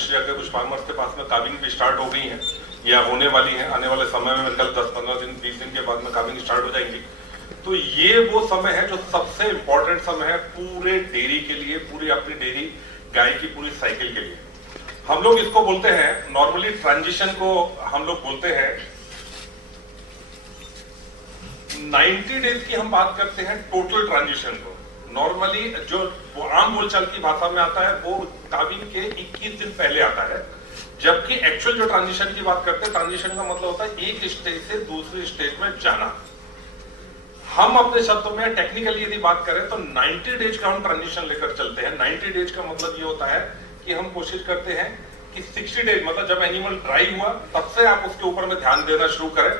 कुछ जगह कुछ फार्मर्स के पास में काविंग भी स्टार्ट हो गई है या होने वाली है। आने वाले समय में मेरे ख्याल 10-15 दिन 20 दिन के बाद में काविंग स्टार्ट हो जाएंगी। तो ये वो समय है जो सबसे इंपॉर्टेंट समय है पूरे डेयरी के लिए, पूरी अपनी डेयरी गाय की पूरी साइकिल के लिए। हम लोग इसको बोलते हैं नॉर्मली ट्रांजिशन को हम लोग बोलते हैं 90 डेज की हम बात करते हैं टोटल ट्रांजिशन को। नॉर्मली जो वो आम बोलचाल की भाषा में आता है वो काविंग के 21 दिन पहले आता है, जबकि एक्चुअल जो ट्रांजिशन की बात करते हैं, ट्रांजिशन का मतलब होता है एक स्टेज से दूसरी स्टेज में जाना। हम अपने शब्दों में टेक्निकली यदि बात करें तो 90 डेज का हम ट्रांजिशन लेकर चलते हैं। 90 डेज का मतलब ये होता है कि हम कोशिश करते हैं कि 60 डेज मतलब जब एनिमल ड्राई हुआ तब से आप उसके ऊपर में ध्यान देना शुरू करें।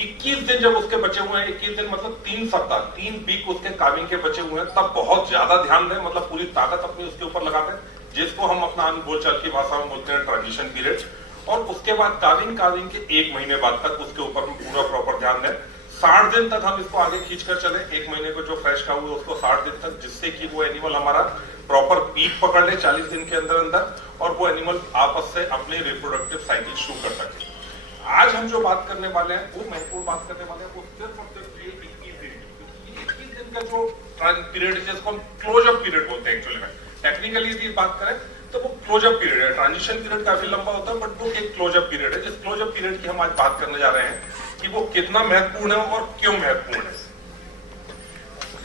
21 दिन जब उसके बचे हुए हैं, 21 दिन मतलब 3 सप्ताह, 3 वीक उसके काविंग के बचे हुए हैं, तब बहुत ज्यादा ध्यान दें, मतलब पूरी ताकत अपनी उसके ऊपर लगा दें, जिसको हम अपना बोलचाल की भाषा में बोलते हैं ट्रांजिशन पीरियड। और उसके बाद काविंग के 1 महीने बाद तक उसके ऊपर पूरा प्रॉपर ध्यान दें। 60 दिन तक हम इसको आगे खींच कर चले, 1 महीने को जो फ्रेश का हुआ उसको 60 दिन तक, जिससे कि वो एनिमल हमारा प्रॉपर पीक पकड़ ले 40 दिन के अंदर अंदर, और वो एनिमल आपस से अपनी रिप्रोडक्टिव साइकिल शुरू कर सके। आज हम जो बात करने वाले हैं वो महत्वपूर्ण बात करने वाले हैं वो सिर्फ और सिर्फ ये 21 दिन, क्योंकि 21 दिन का जो पीरियड जिसको हम क्लोजअप पीरियड बोलते हैं, एक्चुअली में टेक्निकली यदि बात करें तो वो क्लोजअप पीरियड है। ट्रांजिशन पीरियड काफी लंबा होता है, बट वो एक क्लोजअप पीरियड है। जिस क्लोजअप पीरियड की हम आज बात करने जा रहे हैं कि वो कितना महत्वपूर्ण है और क्यों महत्वपूर्ण है।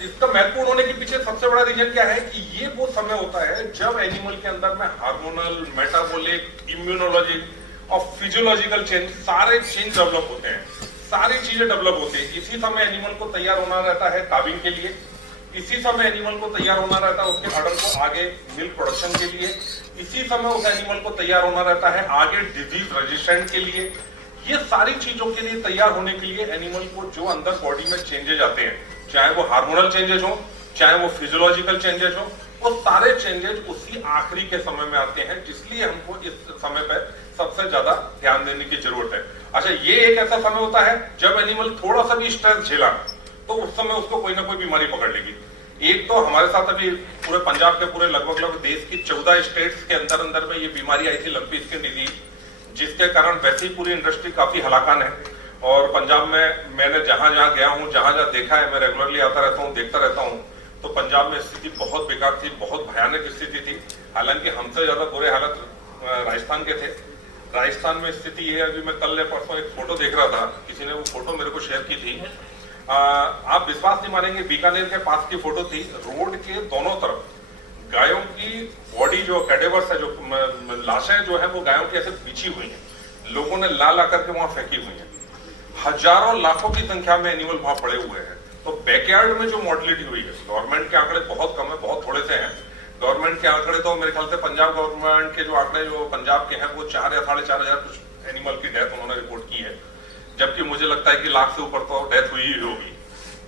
इसका महत्वपूर्ण होने के पीछे सबसे बड़ा रीजन क्या है कि ये वो समय होता है जब एनिमल के अंदर में हार्मोनल, मेटाबॉलिक, इम्यूनोलॉजिक और फिजियोलॉजिकल चेंज, सारे चेंज डेवलप होते हैं, सारी चीजें डेवलप होती है। इसी समय एनिमल को तैयार होना रहता है काविंग के लिए, इसी समय एनिमल को तैयार होना रहता है उसके ऑर्डर को आगे मिल्क प्रोडक्शन के लिए, इसी समय उस एनिमल को तैयार होना रहता है आगे डिजीज रेजिस्टेंट के लिए। ये सारी चीजों के लिए तैयार होने के लिए एनिमल को जो अंदर बॉडी में चेंजेज आते हैं, चाहे वो हार्मोनल चेंजेस हो, चाहे वो फिजियोलॉजिकल चेंजेस हो, वो सारे चेंजेस उसी आखिरी के समय में आते हैं, जिसलिए हमको इस समय पर सबसे ज्यादा ध्यान देने की जरूरत है। अच्छा, ये एक ऐसा समय होता है जब एनिमल थोड़ा सा भी स्ट्रेस झेला तो उस समय उसको कोई ना कोई बीमारी पकड़ लेगी। एक तो हमारे साथ अभी पूरे पंजाब के पूरे लगभग देश की 14 स्टेट्स के अंदर में ये बीमारी आई थी, लंपी स्किन डिजीज, जिसके कारण वैसे ही पूरी इंडस्ट्री काफी हलाकान है। और पंजाब में मैंने जहां जहां गया हूं, जहां जहां देखा है, मैं रेगुलरली आता रहता हूं, देखता रहता हूं, तो पंजाब में स्थिति बहुत बेकार थी, बहुत भयानक स्थिति थी। हालांकि हमसे ज्यादा बुरे हालत राजस्थान के थे। राजस्थान में स्थिति ये, अभी मैं कल परसों एक फोटो देख रहा था, किसी ने वो फोटो मेरे को शेयर की थी। आप विश्वास नहीं मानेंगे, बीकानेर के पास की फोटो थी। रोड के दोनों तरफ गायों की बॉडी जो कैडेवर्स है, जो लाशें जो है वो गायों की ऐसे बिछी हुई हैं, लोगों ने ला ला करके वहां फेंकी हुई है। हजारों लाखों की संख्या में एनिमल वहां पड़े हुए हैं। तो बैकयार्ड में जो मॉर्टिलिटी हुई है, गवर्नमेंट के आंकड़े बहुत कम है, बहुत थोड़े से हैं। गवर्नमेंट के आंकड़े तो मेरे ख्याल से पंजाब गवर्नमेंट के जो आंकड़े जो पंजाब के हैं वो 4 या 4,500 कुछ एनिमल की डेथ उन्होंने रिपोर्ट की है, जबकि मुझे लगता है कि लाख से ऊपर तो डेथ हुई ही होगी,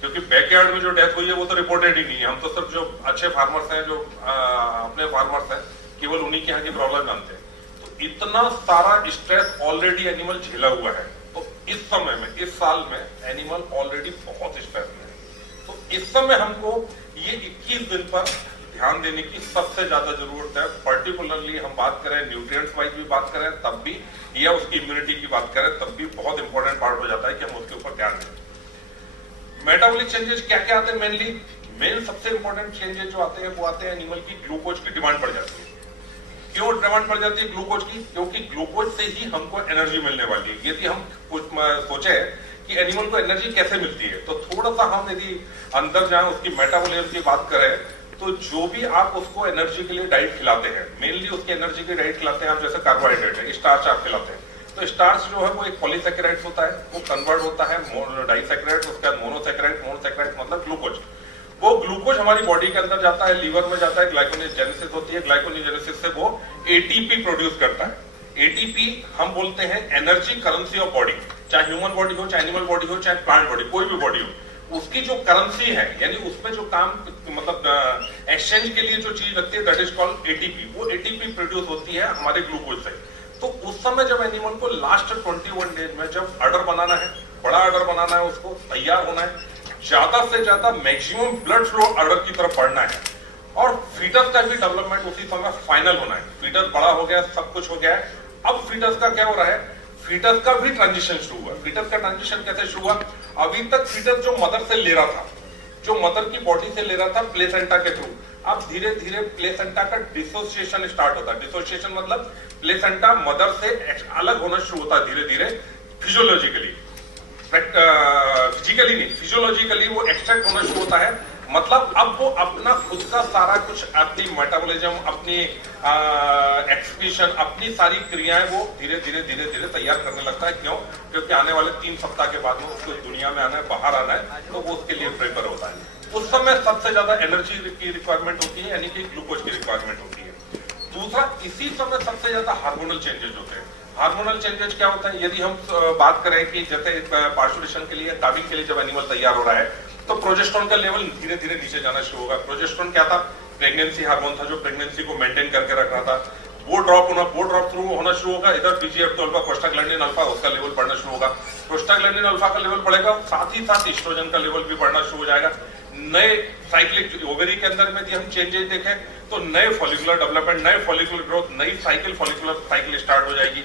क्योंकि बैकयार्ड में जो डेथ हुई है वो तो रिपोर्टेड ही नहीं है। हम तो सिर्फ जो अच्छे फार्मर्स हैं, जो अपने फार्मर्स हैं, केवल उन्हीं के यहाँ की प्रॉब्लम जानते हैं। तो इतना सारा स्ट्रेस ऑलरेडी एनिमल झेला हुआ है। तो इस समय में, इस साल में एनिमल ऑलरेडी बहुत स्ट्रेस में है। तो इस समय हमको ये 21 दिन पर ध्यान देने की सबसे ज्यादा जरूरत है। पर्टिकुलरली हम बात करें न्यूट्रिएंट्स वाइज भी बात करें तब भी, या उसकी इम्यूनिटी की बात करें तब भी, बहुत इंपॉर्टेंट पार्ट हो जाता है कि हम उसके ऊपर ध्यान दें। मेटाबॉलिक चेंजेस क्या क्या आते हैं? मेन सबसे इंपॉर्टेंट चेंजेस जो आते हैं वो आते हैं एनिमल की ग्लूकोज की डिमांड बढ़ जाती है। क्यों डिमांड बढ़ जाती है ग्लूकोज की? क्योंकि ग्लूकोज से ही हमको एनर्जी मिलने वाली है। यदि हम कुछ सोचे कि एनिमल को एनर्जी कैसे मिलती है, तो थोड़ा सा हम यदि अंदर जाए, उसकी मेटाबॉलिज्म की बात करें, तो जो भी आप उसको एनर्जी के लिए डाइट खिलाते हैं, मेनली उसकी एनर्जी की डाइट खिलाते हैं आप, जैसे कार्बोहाइड्रेट है, स्टार्च आप खिलाते हैं, तो स्टार्च जो है वो एक पॉलीसैकेराइड्स होता है, वो कन्वर्ट होता है डाइसैकेराइड्स, उसके बाद मोनोसैकेराइड्स मतलब ग्लूकोज। वो ग्लूकोज हमारी बॉडी के अंदर जाता है, लीवर में जाता है, ग्लाइकोजेनेसिस होती है, ग्लाइकोजेनेसिस से वो एटीपी प्रोड्यूस करता है। एटीपी हम बोलते हैं एनर्जी करेंसी ऑफ बॉडी, चाहे ह्यूमन बॉडी हो, चाहे एनिमल बॉडी हो, चाहे प्लांट बॉडी, कोई भी बॉडी हो, उसकी जो करेंसी है, यानी उसमें जो काम मतलब एक्सचेंज के लिए जो चीज लगती है, दैट इज कॉल्ड एटीपी। वो एटीपी प्रोड्यूस होती है हमारे ग्लूकोज से। तो उस समय जब एनिमल को लास्ट 21 डेज में जब ऑर्डर बनाना है, बड़ा ऑर्डर बनाना है, उसको तैयार होना है, ज्यादा से ज्यादा मैक्सिमम ब्लड फ्लो ऑर्डर की तरफ बढ़ना है, और फीटस का भी डेवलपमेंट उसी समय फाइनल होना है। फीटस बड़ा हो गया, सब कुछ हो गया है, अब फीटस का क्या हो रहा है, फीटस का भी ट्रांजिशन शुरू हुआ। फीटस का ट्रांजिशन कैसे शुरू हुआ, अभी तक फीटस जो मदर से ले रहा था, जो मदर की बॉडी से ले रहा था प्लेसेंटा के थ्रू, अब धीरे धीरे प्लेसेंटा का डिसोसिएशन स्टार्ट होता है। डिसोसिएशन मतलब प्लेसेंटा मदर से अलग होना शुरू होता है धीरे धीरे, फिजियोलॉजिकली, फिजिकली नहीं, फिजियोलॉजिकली वो एक्सट्रैक्ट होना शुरू होता है। मतलब अब वो अपना खुद का सारा कुछ, अपनी मेटाबॉलिज्म, अपनी एक्सक्रीशन, अपनी सारी क्रियाएं वो धीरे धीरे धीरे धीरे तैयार करने लगता है। क्यों? क्योंकि आने वाले 3 सप्ताह के बाद में उसको दुनिया में आना है, बाहर आना है, तो वो उसके लिए प्रिपेयर होता है। उस समय सबसे ज्यादा एनर्जी की रिक्वायरमेंट होती है, यानी कि ग्लूकोज की रिक्वायरमेंट होती है। दूसरा, इसी समय सबसे ज्यादा हार्मोनल चेंजेस होते हैं। हार्मोनल चेंजेस क्या होता है, यदि हम बात करें कि जैसे पार्चुरेशन के लिए, ताबिंग के लिए जब एनिमल तैयार हो रहा है, तो प्रोजेस्टेरोन का लेवल धीरे धीरे नीचे जाना शुरू होगा। प्रोजेस्टेरोन क्या था, प्रेगनेंसी हार्मोन था, जो प्रेगनेंसी को मेंटेन करके रख रहा था। वो ड्रॉप थ्रू होना शुरू होगा। इधर पीजीएफ अल्फा, प्रोस्टाग्लैंडिन अल्फा, उसका लेवल बढ़ना शुरू होगा। प्रोस्टाग्लैंडिन अल्फा का लेवल बढ़ेगा, साथ ही साथ एस्ट्रोजन का लेवल भी बढ़ना शुरू हो जाएगा। नए साइक्लिक ओवेरी के अंदर में यदि हम चेंजेस देखें तो नए फॉलिकुलर डेवलपमेंट, नए फॉलिकुलर ग्रोथ, नई साइकिल, फॉलिकुलर साइकिल स्टार्ट हो जाएगी।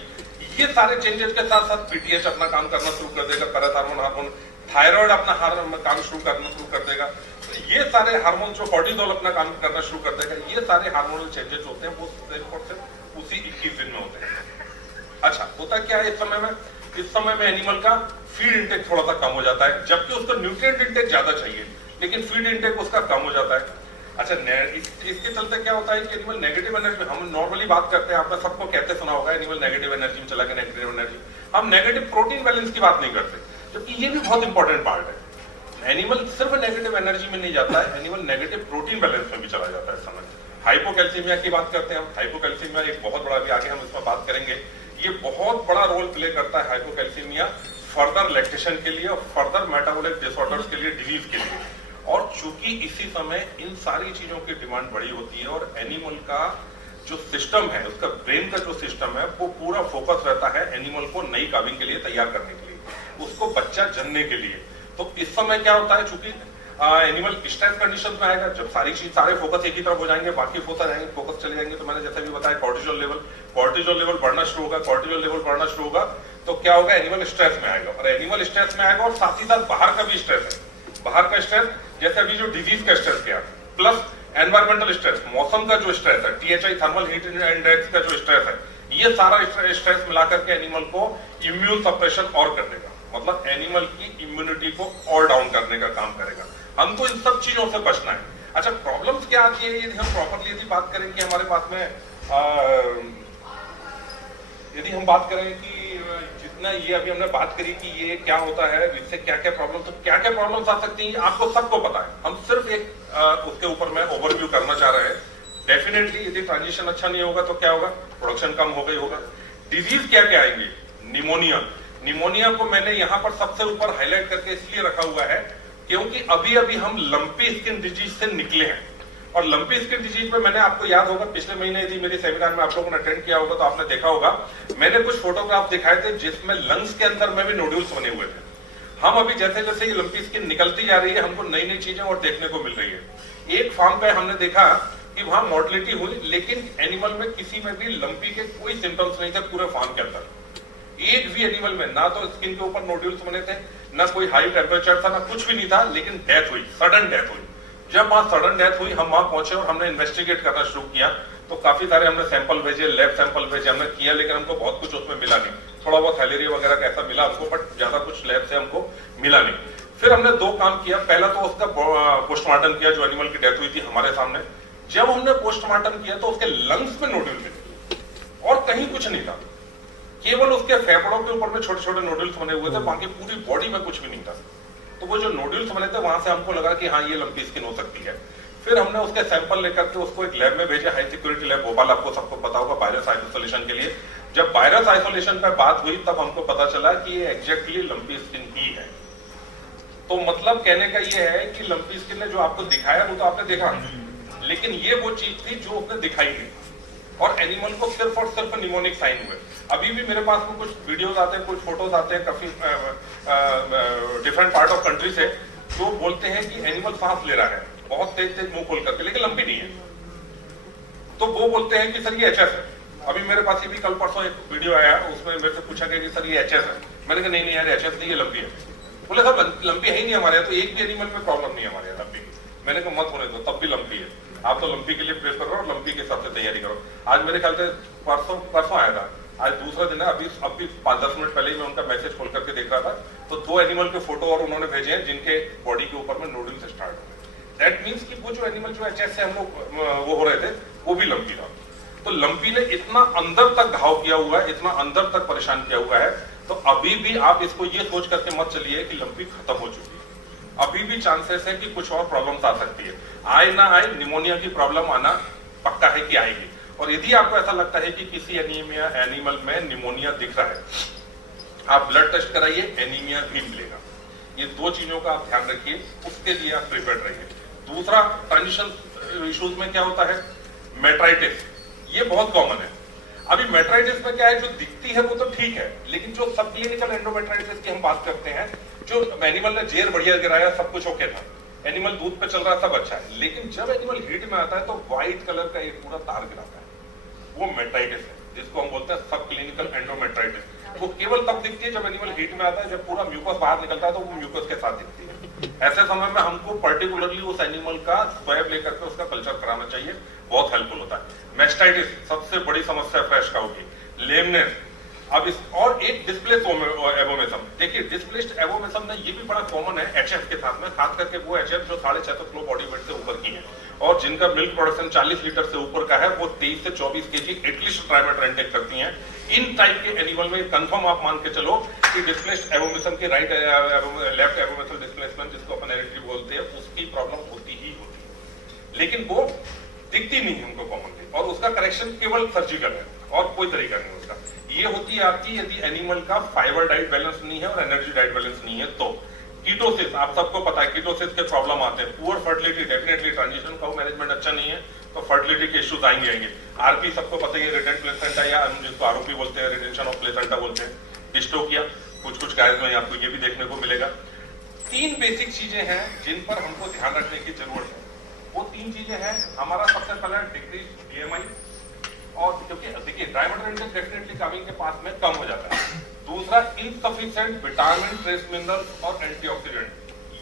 ये सारे चेंजेस के साथ साथ पीटीएच अपना काम करना शुरू कर देगा, पैराथार्मोन हार्मोन, थायराइड अपना काम शुरू कर देगा। तो ये सारे हार्मोन, जो कॉर्टिसोल अपना काम करना शुरू कर देगा, ये सारे हार्मोनल चेंजेस होते हैं, वो सिर्फ और सिर्फ उसी 21 दिन में होते हैं। अच्छा, होता क्या है इस समय में एनिमल का फीड इंटेक थोड़ा सा कम हो जाता है, जबकि उसको न्यूट्रिएंट इंटेक ज्यादा चाहिए, लेकिन फीड इंटेक उसका कम हो जाता है। अच्छा, इसके चलते क्या होता है कि एनिमल नेगेटिव एनर्जी, हम नॉर्मली बात करते हैं, आपने सबको कहते सुना होगा एनिमल नेगेटिव एनर्जी में चला गया, नेगेटिव एनर्जी। हम नेगेटिव प्रोटीन बैलेंस की बात नहीं करते, क्योंकि ये भी बहुत इंपॉर्टेंट पार्ट है। एनिमल सिर्फ नेगेटिव एनर्जी में नहीं जाता है, एनिमल नेगेटिव प्रोटीन बैलेंस में भी चला जाता है। समझ, हाइपोकैल्सीमिया की बात करते हैं हम। हाइपोकैल्सीमिया एक बहुत बड़ा, अभी आगे हम इसमें बात करेंगे, ये बहुत बड़ा रोल प्ले करता है हाइपोकैल्सीमिया फर्दर लैक्टेशन के लिए और फर्दर मेटाबॉलिक डिसऑर्डर्स के लिए, डिजीज के लिए। और चूंकि इसी समय इन सारी चीजों की डिमांड बड़ी होती है और एनिमल का जो सिस्टम है, उसका ब्रेन का जो सिस्टम है, वो पूरा फोकस रहता है एनिमल को नई काबिंग के लिए तैयार करने के लिए, उसको बच्चा जनने के लिए। तो इस समय क्या होता है, चूंकि एनिमल स्ट्रेस कंडीशन में आएगा, जब सारे फोकस एक ही तरफ हो जाएंगे, बाकी फोकस चले जाएंगे, तो मैंने जैसे भी बताया कॉर्टिसोल लेवल बढ़ना शुरू होगा। कॉर्टिसोल लेवल बढ़ना शुरू होगा तो क्या होगा, एनिमल स्ट्रेस में आएगा, और एनिमल स्ट्रेस में आएगा और साथ ही साथ बाहर का भी स्ट्रेस है। बाहर का स्ट्रेस, जैसे अभी जो डिजीज का स्ट्रेस किया, प्लस एनवायरमेंटल स्ट्रेस, मौसम का जो स्ट्रेस है, THI थर्मल हीट इंडेक्स का जो स्ट्रेस है, ये सारा स्ट्रेस मिलाकर के एनिमल को इम्यून सप्रेशन और कर देगा, मतलब एनिमल की इम्यूनिटी को और डाउन करने का काम करेगा। हमको इन सब चीजों से बचना है। अच्छा, प्रॉब्लम्स क्या आती है यदि हम प्रॉपरली यदि बात करें कि हमारे पास में यदि हम बात करें कि जितना ये अभी हमने बात करी कि ये क्या होता है, इससे क्या क्या प्रॉब्लम्स आ सकती हैं, आपको सबको पता है। हम सिर्फ एक उसके ऊपर में ओवरव्यू करना चाह रहे हैं। डेफिनेटली यदि ट्रांजिशन अच्छा नहीं होगा तो क्या होगा, प्रोडक्शन कम हो गई होगा। डिजीज क्या क्या आएंगे, निमोनिया को मैंने यहाँ पर सबसे ऊपर हाईलाइट करके इसलिए रखा हुआ है क्योंकि अभी अभी हम लंपी स्किन डिजीज से निकले हैं। और लंपी स्किन डिजीज में मैंने, आपको याद होगा पिछले महीने यदि मेरी सेमिनार में आप लोगों ने अटेंड किया होगा तो आपने देखा होगा, मैंने कुछ फोटोग्राफ दिखाए थे जिसमें लंग्स के अंदर में भी नोड्यूल्स बने हुए थे। हम अभी जैसे जैसे ये लंपी स्किन निकलती जा रही है, हमको नई नई चीजें और देखने को मिल रही है। एक फार्म पे हमने देखा कि वहां मोर्टेलिटी हुई, लेकिन एनिमल में किसी में भी लंपी के कोई सिम्टम्स नहीं थे पूरे फार्म के अंदर। एक भी एनिमल में ना तो स्किन के ऊपर नोड्यूल्स बने थे, ना कोई हाई टेम्परेचर था, ना कुछ भी नहीं था, लेकिन डेथ हुई, सडन डेथ हुई। जब वहां सडन डेथ हुई, हम वहां पहुंचे और हमने इन्वेस्टिगेट करना शुरू किया, तो काफी सारे हमने सैंपल भेजे, लैब सैंपल भेजे, हमने किया, लेकिन हमको बहुत कुछ उसमें मिला नहीं। थोड़ा बहुत थैलेरिया वगैरह का ऐसा मिला हमको, बट ज्यादा कुछ लैब से हमको मिला नहीं। फिर हमने 2 काम किया। पहला तो उसका पोस्टमार्टम किया, जो एनिमल की डेथ हुई थी हमारे सामने। जब हमने पोस्टमार्टम किया तो उसके लंग्स में नोड्यूल मिले और कहीं कुछ नहीं था, केवल उसके फेफड़ों के ऊपर में छोटे छोटे नोड्यूल्स बने हुए थे, बाकी पूरी बॉडी में कुछ भी नहीं था। तो वो जो नोड्यूल्स बने थे वहां से हमको लगा कि हाँ ये लंपी स्किन हो सकती है। फिर हमने उसके सैंपल लेकर के उसको एक लैब में भेजा, हाई सिक्योरिटी लैब भोपाल, आपको सबको पता होगा, वायरस आइसोलेशन के लिए। जब वायरस आइसोलेशन पर बात हुई तब हमको पता चला कि ये एग्जैक्टली लंपी स्किन ही है। तो मतलब कहने का ये है कि लंपी स्किन ने जो आपको दिखाया वो तो आपने देखा, लेकिन ये वो चीज थी जो उसने दिखाई नहीं, और एनिमल को सिर्फ और सिर्फ निमोनिक साइन हुए। अभी भी मेरे पास में कुछ वीडियोस आते हैं, कुछ फोटोज आते हैं काफी डिफरेंट पार्ट ऑफ कंट्री से, जो बोलते हैं कि एनिमल सांस ले रहा है बहुत तेज तेज मुंह खोल करके, लेकिन लंपी नहीं है। तो वो बोलते हैं कि सर ये एचएस है। अभी मेरे पास ये भी कल परसों एक वीडियो आया, उसमें मेरे से पूछा गया कि सर ये एचएस है। मैंने कहा नहीं यार एचएस नहीं, ये लंपी है। बोले साहब लंपी है ही नहीं हमारे यहाँ, तो एक भी एनिमल में प्रॉब्लम नहीं है हमारे यहाँ लंपी की। मैंने कहा मत होने दो, तब भी लंपी है। आप तो लंपी के लिए प्रेफर करो और लंपी के हिसाब से तैयारी करो। आज मेरे ख्याल से परसों आया था, आज दूसरा दिन है। अभी 5-10 मिनट पहले ही मैं उनका मैसेज खोल करके देख रहा था, तो 2 एनिमल के फोटो और उन्होंने भेजे हैं जिनके बॉडी के ऊपर में नोडल्स स्टार्ट हो गए। दैट मीन्स कि वो जो एनिमल जो एचएस से हम लोग वो हो रहे थे, वो भी लंपी था। तो लंपी ने इतना अंदर तक घाव किया हुआ है, इतना अंदर तक परेशान किया हुआ है, तो अभी भी आप इसको ये सोच करके मत चलिए कि लंपी खत्म हो चुकी है। अभी भी चांसेस है कि कुछ और प्रॉब्लम्स आ सकती है। आए ना आए, निमोनिया की प्रॉब्लम आना पक्का है कि आएगी। और यदि आपको ऐसा लगता है कि किसी एनिमल में निमोनिया दिख रहा है, आप ब्लड टेस्ट कराइए, एनीमिया नहीं मिलेगा। ये 2 चीजों का आप ध्यान रखिए, उसके लिए आप प्रिपेयर्ड रहिए। दूसरा, ट्रांजिशन इश्यूज में क्या होता है, मेट्राइटिस, ये बहुत कॉमन है। अभी मेट्राइटिस में क्या है, जो दिखती है वो तो ठीक है, लेकिन जो सब क्लिनिकल एंडोमेट्राइटिस की हम बात करते हैं, जो एनिमल ने जेर बढ़िया गिराया, सब कुछ ओके था, एनिमल दूध पे चल रहा है, सब अच्छा है, लेकिन जब एनिमल हीट में आता है तो व्हाइट कलर का एक पूरा तार गिराता है, वो मेट्राइटिस है, जिसको हम बोलते हैं सब क्लिनिकल एंडोमेट्राइटिस। वो केवल तब दिखती है जब एनिमल हीट में आता है, जब पूरा म्यूकस बाहर निकलता है तो वो म्यूकस के साथ दिखती है। ऐसे समय में हमको पर्टिकुलरली उस एनिमल का स्वैब लेकर के उसका कल्चर कराना चाहिए, बहुत हेल्पफुल होता है। मैस्टाइटिस सबसे बड़ी समस्या फ्रेश काऊ की, लेमनेस। अब इस और एक डिस्प्लेस्ड एवोमेसम, देखिए डिस्प्लेस्ड एवोमेसम में ये भी बड़ा कॉमन है एचएफ के साथ में, खास करके वो एचएफ जो 6.5 किलो बॉडी वेट से ऊपर की है और जिनका मिल्क प्रोडक्शन 40 लीटर से ऊपर का है, वो 23 से 24 केजी एटलीस्ट ट्राइमेटर इनटेक करती हैं। इन टाइप के एनिमल में कंफर्म आप मान के चलो कि डिस्प्लेस्ड एवोमेसम की लेफ्ट एवोमेसल डिस्प्लेसमेंट, जिसको अपन हेरिडिटी बोलते हैं, उसकी प्रॉब्लम होती ही होती है, लेकिन वो दिखती नहीं है हमको कॉमनली, और उसका करेक्शन केवल सर्जिकल है और कोई तरीका नहीं उसका। ये होती है आपकी यदि एनिमल का फाइबर डाइट बैलेंस नहीं है और एनर्जी डाइट बैलेंस नहीं है तो। कीटोसिस, आप सबको पता है कीटोसिस के प्रॉब्लम आते हैं। पुअर फर्टिलिटी, डेफिनेटली ट्रांजिशन का मैनेजमेंट अच्छा नहीं है तो फर्टिलिटी के इश्यूज आएंगे। आरपी सबको पता है, रिटेंट प्लेसेंटा या जिसको आरओपी बोलते हैं, रिटेंशन ऑफ प्लेसेंटा बोलते हैं, डिस्टोकिया, कुछ गायस में आपको ये भी देखने को मिलेगा। 3 बेसिक चीजें हैं जिन पर हमको ध्यान रखने की जरूरत है। वो 3 चीजें हैं। हमारा सबसे पहला डिक्रीज बीएमआई, और क्योंकि देखिए डायमीटर इंडेक्स डेफिनेटली काविंग के पास में कम हो जाता है। दूसरा, इनसफिशिएंट विटामिन, ट्रेस मिनरल्स और एंटीऑक्सीडेंट,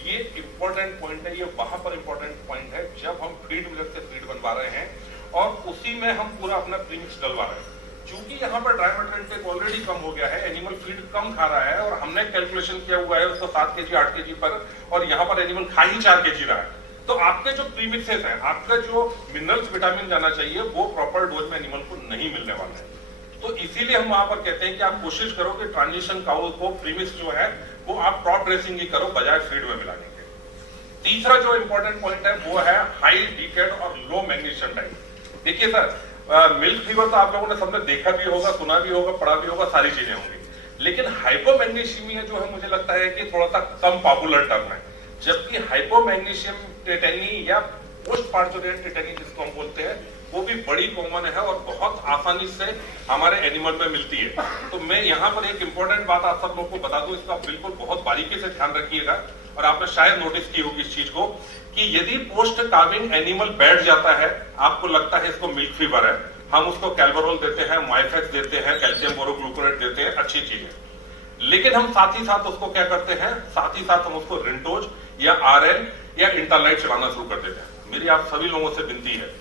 ये इंपॉर्टेंट पॉइंट है। ये वहां पर इंपॉर्टेंट पॉइंट है जब हम फीड मिलर से फीड बनवा रहे हैं और उसी में हम पूरा अपना प्रीमिक्स डलवा रहे हैं। चूंकि यहाँ पर ड्राइमेटर इंटेक ऑलरेडी कम हो गया है, एनिमल फीड कम खा रहा है और हमने कैलकुलेशन किया हुआ है उसको 7 केजी 8 केजी पर, और यहाँ पर एनिमल खा ही 4 केजी रहा है, तो आपके जो प्रीमिक्सेस हैं, आपका जो मिनरल्स विटामिन जाना चाहिए वो प्रॉपर डोज में एनिमल को नहीं मिलने वाला है। तो इसीलिए हम वहां पर कहते हैं कि आप कोशिश करो कि ट्रांजिशन काउ को प्रीमिक्स जो है वो आप क्रॉप ड्रेसिंग ही करो बजाय फीड में मिलाने के। तीसरा जो इंपॉर्टेंट पॉइंट है वो है हाई डिकेट और लो मैग्नीशियम डाइट। देखिए सर, मिल्क फीवर तो आप लोगों ने सबने देखा भी होगा, सुना भी होगा, पढ़ा भी होगा, सारी चीजें होंगी, लेकिन हाइपोमैग्नीशियमिया जो है मुझे लगता है कि थोड़ा सा कम पॉपुलर टर्म है, जबकि हाइपोमैग्नीशियम टेटेनी या पोस्ट पार्थोजेनिक टेटेनी जिसको हम बोलते हैं, वो भी बड़ी कॉमन है और बहुत आसानी से हमारे एनिमल में मिलती है। तो मैं यहाँ पर एक इंपॉर्टेंट बात आप सब लोगों को बता दूं, इसका बिल्कुल बहुत बारीकी से ध्यान रखिएगा, और आपने शायद नोटिस की होगी इस चीज को कि यदि पोस्ट काविंग एनिमल बैठ जाता है, आपको लगता है इसको मिल्क फीवर है, हम उसको कैल्बरोल देते हैं, माइफेक्स देते हैं, कैल्शियम बोरोग्लूकोनेट देते हैं, अच्छी चीज है, लेकिन हम साथ ही साथ उसको क्या करते हैं, साथ ही साथ हम उसको रिंटोज या आरएल या इंटरलाइट चलाना शुरू कर देते हैं। मेरी आप सभी लोगों से विनती है,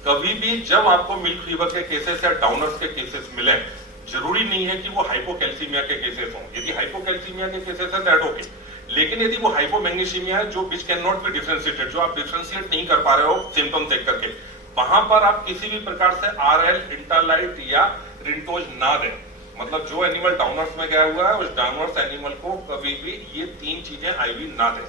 कभी भी जब आपको मिल्क फीवर के केसेस या डाउनर्स के केसेस मिले, जरूरी नहीं है कि वो हाइपोकैल्सीमिया के केसेस हों। यदि हाइपोकैल्सीमिया के केसेस है दैट ओके, लेकिन यदि वो हाइपोमैग्नीशियमिया है जो which can not be differentiated, जो आप डिफरेंशिएट नहीं कर पा रहे हो सिम्टम्स देख करके, वहां पर आप किसी भी प्रकार से आरएल, इंटरलाइट या रिंटोज ना दें। मतलब जो एनिमल डाउनर्स में गया हुआ है उस डाउनर्स एनिमल को कभी भी ये 3 चीजें आईवी ना दें।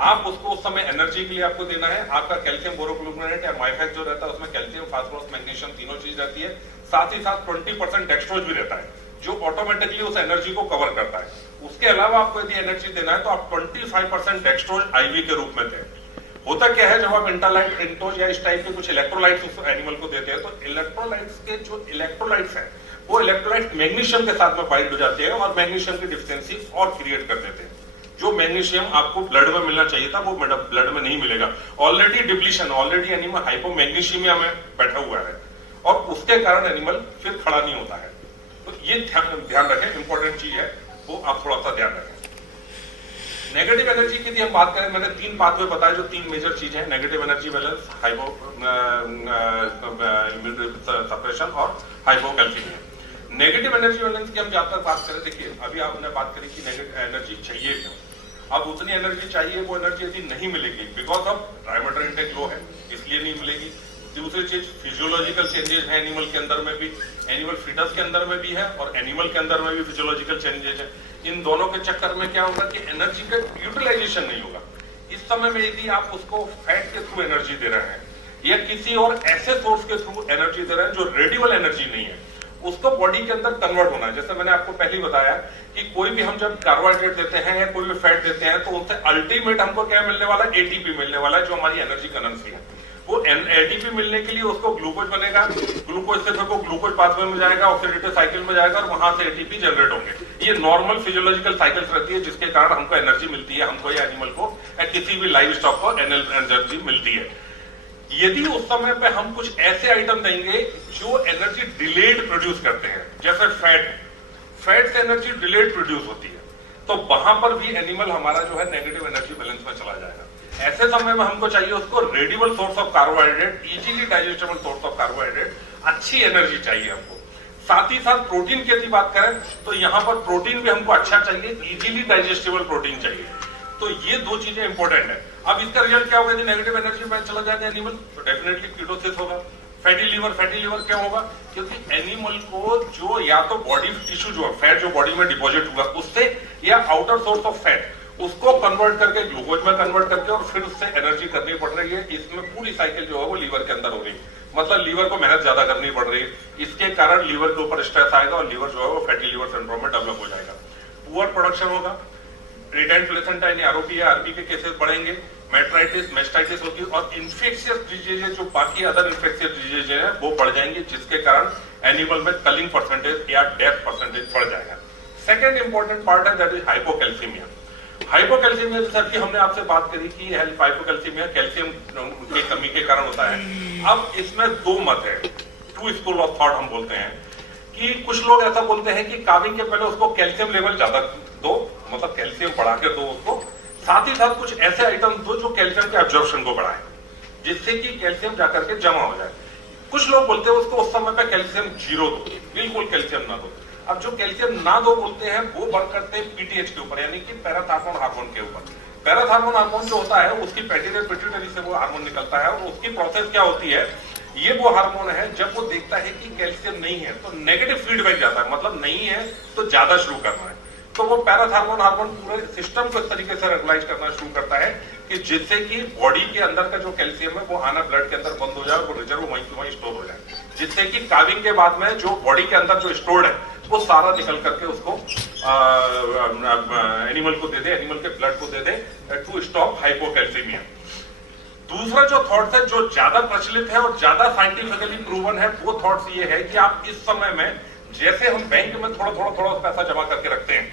आप उसको उस समय एनर्जी के लिए आपको देना है, आपका कैल्शियम बोरोग्लूकोनेट या माइफेक्स जो रहता है उसमें कैल्शियम, फास्फोरस, मैग्नीशियम तीनों चीज रहती है, साथ ही साथ 20% डेक्सट्रोज भी रहता है जो ऑटोमेटिकली उस एनर्जी को कवर करता है। उसके अलावा आपको यदि एनर्जी देना है तो आप 25% डेक्सट्रोज आईवी के रूप में दें। होता क्या है, जब आप इंटरलाइट, रिंटोज या इस टाइप के कुछ इलेक्ट्रोलाइट्स उस एनिमल को देते हैं तो इलेक्ट्रोलाइट्स के जो इलेक्ट्रोलाइट्स हैं वो इलेक्ट्रोलाइट मैग्नीशियम के साथ में बाइंड हो जाते हैं और मैग्नीशियम की डिफिशिएंसी और क्रिएट कर देते हैं, जो मैग्नीशियम आपको ब्लड में मिलना चाहिए था वो ब्लड में नहीं मिलेगा। ऑलरेडी डिप्लीशन, ऑलरेडी एनिमल हाइपोमैग्नीशियमिया में बैठा हुआ है और उसके कारण एनिमल फिर खड़ा नहीं होता है। तो ये ध्यान रखें, इंपॉर्टेंट चीज है, वो आप थोड़ा सा ध्यान रखें। नेगेटिव एनर्जी की यदि हम बात करें, मैंने 3 पाथवे बताए जो 3 मेजर चीज है, negative energy balance, hypo suppression और हाइपोकैल्सीमिया। नेगेटिव एनर्जी बैलेंस की हम जहां तक बात करें, देखिए अभी आपने बात करी कि नेगेटिव एनर्जी चाहिए क्यों। अब उतनी एनर्जी चाहिए, वो एनर्जी यदि नहीं मिलेगी because of dry matter intake low है, इसलिए नहीं मिलेगी। दूसरी चीज फिजियोलॉजिकल चेंजेस है एनिमल के अंदर में भी, एनिमल फीटस के अंदर में भी है और एनिमल के अंदर में भी फिजियोलॉजिकल चेंजेस है। इन दोनों के चक्कर में क्या होगा कि एनर्जी का यूटिलाइजेशन नहीं होगा। इस समय में यदि आप उसको फैट के थ्रू एनर्जी दे रहे हैं या किसी और ऐसे सोर्स के थ्रू एनर्जी दे रहे हैं जो रेडियल एनर्जी नहीं है, उसको बॉडी के अंदर कन्वर्ट होना है। जैसे मैंने आपको पहले बताया कि कोई भी हम जब कार्बोहाइड्रेट देते हैं या कोई भी फैट देते हैं तो उनसे अल्टीमेट हमको क्या मिलने वाला है, एटीपी मिलने वाला है, जो हमारी एनर्जी करेंसी है। वो एटीपी मिलने के लिए उसको ग्लूकोज बनेगा, ग्लूकोज से फिर वो ग्लूकोज पाथवे में जाएगा, ऑक्सीडेटिव साइकिल में जाएगा और वहां से एटीपी जनरेट होंगे। ये नॉर्मल फिजियोलॉजिकल साइकिल्स रहती है जिसके कारण हमको एनर्जी मिलती है, हमको या एनिमल को या किसी भी लाइव स्टॉक को एनर्जी मिलती है। यदि उस समय पे हम कुछ ऐसे आइटम देंगे जो एनर्जी डिलेड प्रोड्यूस करते हैं, जैसे फैट से एनर्जी डिलेड प्रोड्यूस होती है, तो वहां पर भी एनिमल हमारा जो है नेगेटिव एनर्जी बैलेंस में चला जाएगा। ऐसे समय में हमको चाहिए उसको radial source of carbohydrate, easily digestible source of carbohydrate, अच्छी एनर्जी चाहिए हमको। साथ ही साथ प्रोटीन की यदि बात करें तो यहां पर प्रोटीन भी हमको अच्छा चाहिए, इजीली डाइजेस्टेबल प्रोटीन चाहिए। तो ये 2 चीजें इंपॉर्टेंट है। अब इसका रिजल्ट क्या होगा, यदि नेगेटिव एनर्जी में चला जाएगा एनिमल, तो डेफिनेटली कीटोसिस होगा। फैटी लीवर क्यों होगा, क्योंकि एनिमल को जो या तो बॉडी टिश्यू जो फैट जो बॉडी में डिपॉजिट हुआ उससे या आउटर सोर्स ऑफ फैट उसको कन्वर्ट करके ग्लूकोज में कन्वर्ट करके और फिर उससे एनर्जी करनी पड़ रही है। इसमें पूरी साइकिल जो है वो लीवर के अंदर हो रही है, मतलब लीवर को मेहनत ज्यादा करनी पड़ रही है। इसके कारण लीवर के ऊपर स्ट्रेस आएगा और लीवर जो है वो फैटी लीवर सिंड्रोम में डेवलप हो जाएगा। पुअर प्रोडक्शन होगा, रिटेंट प्लेसेंटा यानी आरओपी या आरपी के केसेस बढ़ेंगे, मेट्राइटिस मेस्टाइटिस होगी और इन्फेक्शियस डिजीज जो बाकी अदर इन्फेक्शियस डिजीज है वो बढ़ जाएंगे, जिसके कारण एनिमल में कलिंग परसेंटेज या डेथ परसेंटेज बढ़ जाएगा। सेकेंड इंपॉर्टेंट पार्ट है दैट इज हाइपोकैल्सीमिया। हाइपोकैल्सीमिया जैसा कि हमने आपसे बात करी कि हाइपोकैल्सीमिया कैल्शियम की कमी के कारण होता है। अब इसमें 2 मत है, 2 स्कूल ऑफ थॉट हम बोलते हैं कि कुछ लोग ऐसा बोलते हैं कि काविंग के पहले उसको कैल्शियम लेवल ज्यादा दो, मतलब कैल्शियम बढ़ा के दो उसको, साथ ही साथ कुछ ऐसे आइटम दो जो कैल्शियम के एब्जॉर्प्शन को बढ़ाए, जिससे कि कैल्शियम जाकर के जमा हो जाए। कुछ लोग बोलते हैं उसको उस समय पे कैल्शियम 0 दो, बिल्कुल कैल्शियम ना दो। अब जो कैल्शियम ना दो बोलते हैं वो वर्क करते हैं पीटीएच के ऊपर, यानी कि पैराथार्मोन हार्मोन के ऊपर। पैराथार्मोन हार्मोन जो होता है उसकी पिट्यूटरी से वो हार्मोन निकलता है और उसकी प्रोसेस क्या होती है, ये वो हार्मोन है जब वो देखता है कि कैल्शियम नहीं है तो नेगेटिव फीडबैक जाता है, मतलब नहीं है तो ज्यादा शुरू करना है, तो वो पैराथार्मोन हार्मोन पूरे सिस्टम को इस तरीके से रेगुलाइज करना शुरू करता है कि जिससे कि बॉडी के अंदर का जो कैल्शियम है वो आना ब्लड के अंदर बंद हो जाए, वो रिजर्व वहीं स्टोर हो जाए, जिससे कि काविंग के बाद में जो बॉडी के अंदर जो स्टोर्ड है वो सारा निकल करके उसको एनिमल को दे दे, एनिमल के ब्लड को दे दे टू स्टॉप हाइपोकैल्सीमिया। दूसरा जो थॉट्स है जो ज्यादा प्रचलित है और ज्यादा साइंटिफिकली प्रूवन है, वो थॉट्स ये है कि आप इस समय में जैसे हम बैंक में थोड़ा पैसा जमा करके रखते हैं,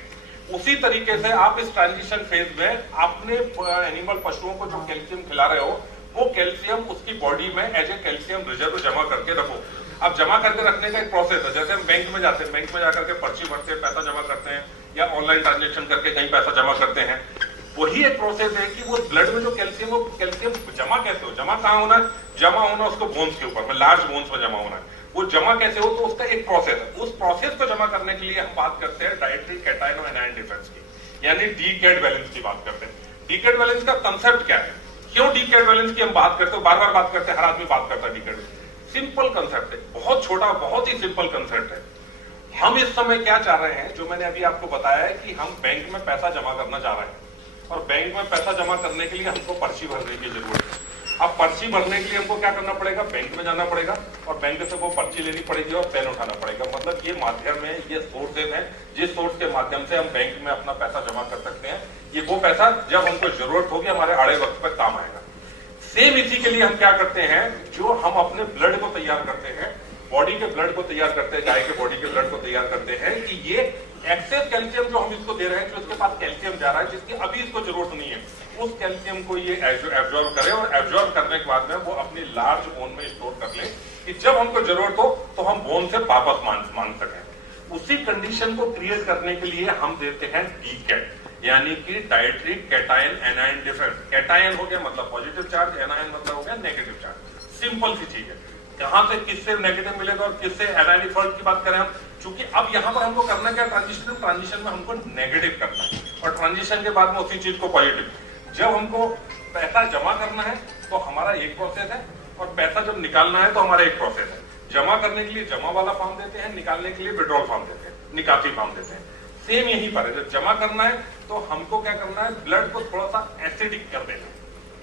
उसी तरीके से आप इस ट्रांजिशन फेज में अपने एनिमल पशुओं को जो कैल्शियम खिला रहे हो वो कैल्शियम उसकी बॉडी में एज ए कैल्शियम रिजर्व जमा करके रखो। अब जमा करके रखने का एक प्रोसेस है, जैसे हम बैंक में जाते हैं, बैंक में जाकर के पर्ची भरते हैं, पैसा जमा करते हैं या ऑनलाइन ट्रांजेक्शन करके कहीं पैसा जमा करते हैं, वही एक प्रोसेस है कि वो ब्लड में जो कैल्शियम वो कैल्शियम जमा कैसे हो, जमा कहाँ होना है, जमा होना उसको बोन्स के ऊपर में, लार्ज बोन्स में जमा होना है। वो जमा कैसे हो, तो उसका एक प्रोसेस है। उस प्रोसेस को जमा करने के लिए हम बात करते हैं डाइटरी कैटायन और एनायन डिफरेंस की, यानी डीकैट बैलेंस की बात करते हैं। डीकैट बैलेंस का कंसेप्ट क्या है, क्यों डीकैट बैलेंस की हम बात करते हैं, बार बार बात करते हैं, हर आदमी बात करता है डीकैट। सिंपल कंसेप्ट है, बहुत छोटा, बहुत ही सिंपल कंसेप्ट है। हम इस समय क्या चाह रहे हैं, जो मैंने अभी आपको बताया है कि हम बैंक में पैसा जमा करना चाह रहे हैं और बैंक में पैसा जमा करने के लिए हमको पर्ची भरने की जरूरत है। अब पर्ची भरने के लिए हमको क्या करना पड़ेगा, बैंक में जाना पड़ेगा और बैंक से वो पर्ची लेनी पड़ेगी और पेन उठाना पड़ेगा। मतलब ये माध्यम है, ये सोर्सेज है जिस सोर्स के माध्यम से हम बैंक में अपना पैसा जमा कर सकते हैं। ये वो पैसा जब हमको जरूरत होगी हमारे आड़े वक्त पर काम आएगा। सेम इसी के लिए हम क्या करते हैं, जो हम अपने ब्लड को तैयार करते हैं, बॉडी के ब्लड को तैयार करते हैं, गाय के बॉडी के ब्लड को तैयार करते हैं, कि ये एक्सेस कैल्शियम जो हम इसको दे रहे हैं, जो इसके पास कैल्शियम जा रहा है, जिसकी अभी इसको जरूरत नहीं है, उस कैल्शियम को ये एब्जॉर्ब करे और एब्जॉर्ब करने के बाद में वो अपनी लार्ज बोन में स्टोर कर ले कि जब हमको जरूरत हो तो हम बोन से वापस मांग सकें। उसी कंडीशन को क्रिएट करने के लिए हम देते हैं डीकैट, यानी कि dietary cation anion difference. Cation हो गया मतलब पॉजिटिव चार्ज, एनायन मतलब हो गया नेगेटिव चार्ज। सिंपल सी चीज है। कहां से किससे नेगेटिव मिलेगा और किससे एनायनिक फॉल्ट की बात करें हम, क्योंकि अब यहां पर हमको करना क्या, ट्रांजिशन में हमको नेगेटिव करना है और ट्रांजिशन के बाद में उसी चीज को पॉजिटिव। जब हमको पैसा जमा करना है तो हमारा एक प्रोसेस है और पैसा जब निकालना है तो हमारा एक प्रोसेस है। जमा करने के लिए जमा वाला फॉर्म देते हैं, निकालने के लिए विड्रॉल फॉर्म देते हैं, निकासी फॉर्म देते हैं। सेम यहीं पर है, जब जमा करना है तो हमको क्या करना है, ब्लड को थोड़ा सा एसिडिक कर देना,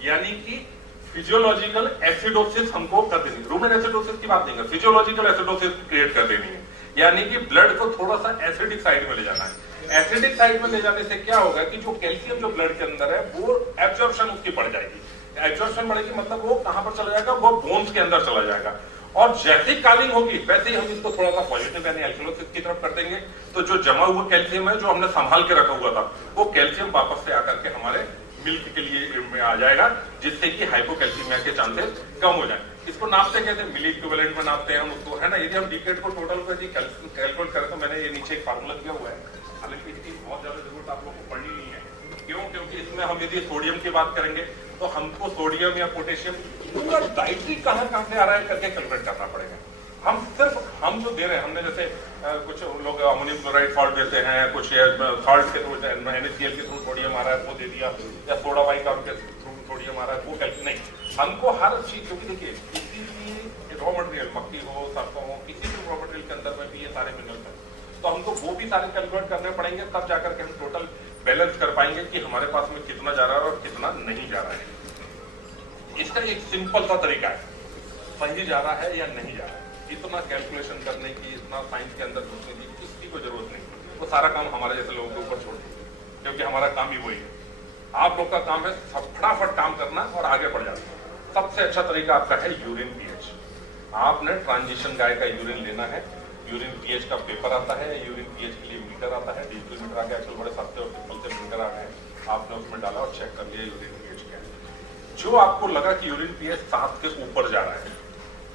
यानी कि फिजियोलॉजिकल एसिडोसिस हमको कर देनी है। रूमेन एसिडोसिस की बात नहीं कर, फिजियोलॉजिकल एसिडोसिस क्रिएट कर देनी है, यानी कि ब्लड को थोड़ा सा एसिडिक साइड में ले जाना है। एसिडिक साइड में ले जाने से क्या होगा कि जो कैल्शियम जो ब्लड के अंदर है वो एब्जॉर्प्शन उसकी बढ़ जाएगी। एब्जॉर्प्शन बढ़ेगी मतलब वो कहां पर चला जाएगा, वो बोन्स के अंदर चला जाएगा। और जैसे ही कालिंग होगी वैसे ही हम इसको थोड़ा सा पॉजिटिव यानी एल्कलोसिस की तरफ कर देंगे, तो जो जमा हुआ कैल्शियम है, जो हमने संभाल के रखा हुआ था, वो कैल्शियम वापस से आकर के हमारे मिल्क के लिए आ जाएगा, जिससे कि हाइपोकैल्सीमिया के चांसेस कम हो जाए। इसको नापते कहते हैं, मिली इक्विवेलेंट में नापते हैं हम उसको, है ना। यदि हम डीकेट को टोटल को यदि कैलकुलेट करें तो मैंने ये नीचे एक फार्मूला दिया हुआ है, हालांकि इसकी बहुत ज्यादा जरूरत आप लोगों को पढ़नी नहीं है। क्यों? क्योंकि इसमें हम यदि सोडियम की बात करेंगे तो हमको सोडियम या पोटेशियम पूरा डाइटरी कहां से आ रहा है करके कैलकुलेट करना पड़ेगा। हम जो दे रहे हैं, हमने जैसे कुछ लोग अमोनियम क्लोराइड सॉल्ट देते हैं, कुछ सॉल्ट के थ्रू NaCl के थ्रू सोडियम आ रहा है वो दे दिया, या सोडा बाइकार्ब के थ्रू सोडियम आ रहा है वो कैलकुलेट नहीं। हमको हर चीज, क्योंकि देखिए किसी भी रॉ मटेरियल, मक्की हो, सरसों हो, किसी भी रॉ मटेरियल के अंदर में भी ये सारे मिनरल्स हैं, तो हमको वो भी सारे कैलकुलेट करने पड़ेंगे, तब जाकर के हम टोटल बैलेंस कर पाएंगे कि हमारे पास में कितना जा रहा है और कितना नहीं जा रहा है। इसका एक सिंपल सा तरीका है, सही जा रहा है या नहीं जा रहा है, इतना कैलकुलेशन करने की, इतना साइंस के अंदर घुसने की किसी को जरूरत नहीं। वो सारा काम हमारे जैसे लोगों के ऊपर छोड़ दीजिए, क्योंकि हमारा काम ही वही है। आप लोग का काम है फटाफट काम करना और आगे बढ़ जाना। सबसे अच्छा तरीका आपका है यूरिन पीएच। आपने ट्रांजिशन गाय का यूरिन लेना है, यूरिन पीएच का पेपर आता है, यूरिन पीएच के लिए मीटर आता है, डिजिटल मीटर आ गया, आजकल बड़े सस्ते और सिंपल से मीटर आ गए, आपने उसमें डाला और चेक कर लिया यूरिन पीएच क्या है। जो आपको लगा कि यूरिन पीएच 7 के ऊपर जा रहा है,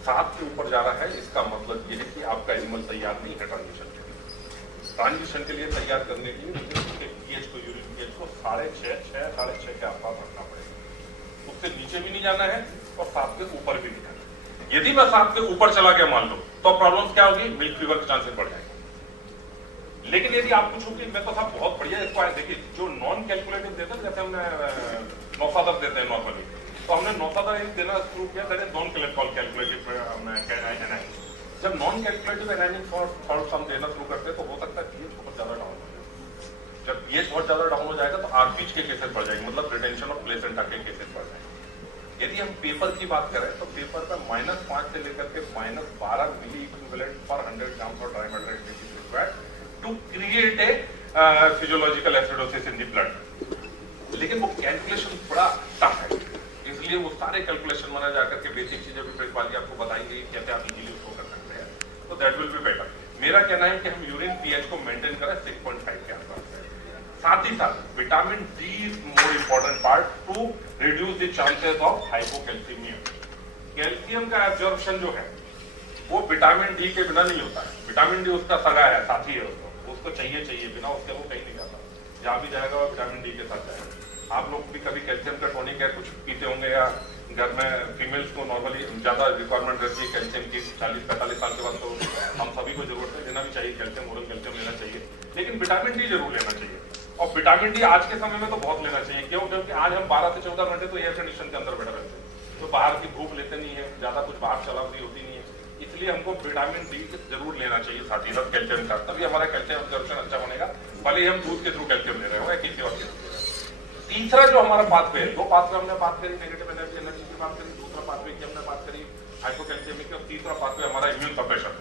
7 के ऊपर जा रहा है, इसका मतलब ये है कि आपका एनिमल तैयार नहीं है ट्रांजिशन के लिए। ट्रांजिशन के लिए तैयार करने के लिए पीएच को, यूरिन पीएच को 6.5 के आसपास रखना पड़ेगा। उससे नीचे भी नहीं जाना है और 7 के ऊपर भी नहीं जाना है। यदि मैं 7 के ऊपर चला गया मान लो, तो प्रॉब्लम क्या होगी, मिल्क फीवर के चांसेस बढ़ जाएंगे। लेकिन यदि आप पूछो कि मैं तो साहब बहुत बढ़िया इसको आए, देखिए जो नॉन कैलकुलेटिव देते हैं, जैसे हमने नौसादर देते हैं नॉर्मली, तो हमने नौसादर देना शुरू किया, that is non calculative anion. जब नॉन कैलकुलेटिव एनायनिक सॉल्ट हम देना शुरू करते हैं तो हो सकता है पीएच बहुत ज्यादा डाउन हो जाए। जब पीएच बहुत ज्यादा डाउन हो जाएगा तो आरपीएच के केसेस बढ़ जाएंगे, मतलब रिटेंशन ऑफ प्लेसेंटा के केसेस बढ़ जाएंगे। यदि हम पेपर की बात करें तो पेपर पर -5 से लेकर के -12 मिली equivalent per 100 gram of trimetride is required to create a physiological acidosis in the blood. लेकिन वो कैलकुलेशन बड़ा टफ है, इसलिए वो सारे कैलकुलेशन बना जाकर के बेसिक चीजें भी ट्रिक वाली आपको बताएंगे कैसे आप इजीली उसको कर सकते हैं, तो दैट विल बी बेटर। मेरा कहना है कि हम यूरिन पीएच को मेंटेन करें 6.5 के आसपास। साथ ही साथ vitamin D is more important part two reduce the chances of hypocalcaemia. Calcium का एब्जॉर्प्शन जो है वो विटामिन डी के बिना नहीं होता है। विटामिन डी उसका सगा है, साथी है, उसको चाहिए, बिना उसके वो कहीं नहीं जाता। जहां भी जाएगा वो विटामिन डी के साथ जाएगा। आप लोग भी कभी कैल्शियम का टॉनिक या कुछ पीते होंगे, या घर में फीमेल्स को नॉर्मली ज्यादा रिक्वायरमेंट रहती है कैल्शियम की 40-45 साल के बाद, तो हम सभी को जरूरत है, लेना भी चाहिए कैल्शियम, ओरल कैल्शियम लेना चाहिए, लेकिन विटामिन डी जरूर लेना चाहिए। और विटामिन डी आज के समय में तो बहुत लेना चाहिए। क्यों? क्योंकि आज हम 12 से 14 घंटे तो एयर कंडीशन के अंदर बैठे रहते हैं, तो बाहर की धूप लेते नहीं है, ज्यादा कुछ बाहर चलावटी होती नहीं है, इसलिए हमको विटामिन डी जरूर लेना चाहिए साथ ही साथ कैल्शियम का, तभी हमारा कैल्शियम एब्जॉर्प्शन अच्छा बनेगा, भले हम दूध के थ्रू कैल्शियम ले रहे हो या किसी और के। तीसरा जो हमारा पाथवे है, 2 पाथवे हमने बात करी, नेगेटिव एनर्जी की बात करी, दूसरा पाथवे की हमने बात करी हाइपोकैल्शियमिक की, और तीसरा पाथवे हमारा इम्यून सप्रेशन।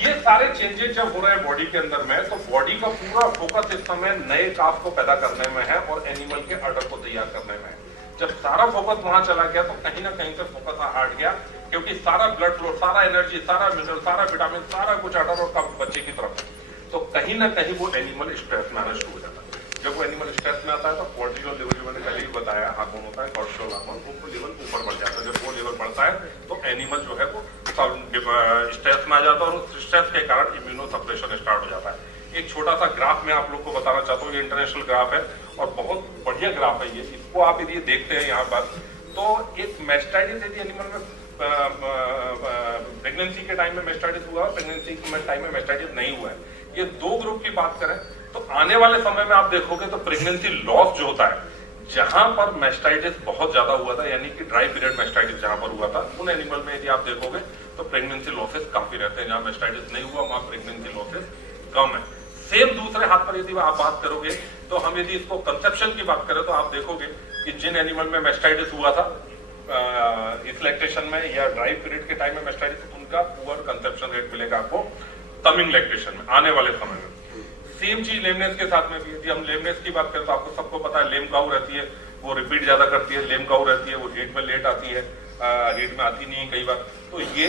ये सारे चेंजेस जब हो रहे हैं बॉडी के अंदर में, तो बॉडी का पूरा फोकस इस समय नए काफ को पैदा करने में है और एनिमल के अडर को तैयार करने में है। जब सारा फोकस वहां चला गया तो कहीं ना कहीं से फोकस हट गया, क्योंकि सारा ब्लड फ्लो, सारा एनर्जी, सारा मिनरल, सारा विटामिन, सारा कुछ अडर और कफ बच्चे की तरफ है। तो कहीं ना कहीं वो एनिमल स्ट्रेस में आना शुरू हो जाता है। जब वो एनिमल स्ट्रेस में आता है तो कोर्टिसोल लेवल, जो मैंने पहले ही बताया हार्मोन होता है कोर्टिसोल हार्मोन, वो लेवल ऊपर बढ़ जाता है। जब वो लेवल बढ़ता है तो एनिमल जो है वो स्ट्रेस में आ जाता है, और स्ट्रेस के कारण इम्यूनो सप्रेशन स्टार्ट हो जाता है। एक छोटा सा ग्राफ मैं आप लोग को बताना चाहता हूँ, ये इंटरनेशनल ग्राफ है और बहुत बढ़िया ग्राफ है ये। इसको आप यदि देखते हैं यहाँ पर, तो एक मैस्टाइटिस यदि एनिमल में प्रेगनेंसी के टाइम में मैस्टाइटिस हुआ, प्रेगनेंसी के टाइम में मैस्टाइटिस नहीं हुआ है, ये दो ग्रुप की बात करें तो आने वाले समय में आप देखोगे तो प्रेगनेंसी लॉस जो होता है, जहां पर मैस्टाइटिस बहुत ज्यादा हुआ था, यानी कि ड्राई पीरियड मैस्टाइटिस जहां पर हुआ था, उन एनिमल में यदि आप देखोगे तो प्रेगनेंसी लॉसेस काफी रहते हैं। जहां मैस्टाइटिस नहीं हुआ वहां प्रेगनेंसी लॉसेस कम है। सेम दूसरे हाथ पर यदि आप बात करोगे तो हम यदि इसको कंसेप्शन की बात करें तो आप देखोगे कि जिन एनिमल में मैस्टाइटिस हुआ था इस लैक्टेशन में या ड्राई पीरियड के टाइम में मैस्टाइटिस, उनका पुअर कंसेप्शन रेट मिलेगा आपको कमिंग लैक्टेशन में, आने वाले समय में। सेम चीज लेमनेस के साथ में भी, यदि हम लेमनेस की बात करें तो आपको सबको पता है लेम काऊ रहती है, वो रिपीट ज्यादा करती है, लेम काऊ रहती है, वो हीट में लेट आती है, हीट में आती नहीं है कई बार। तो ये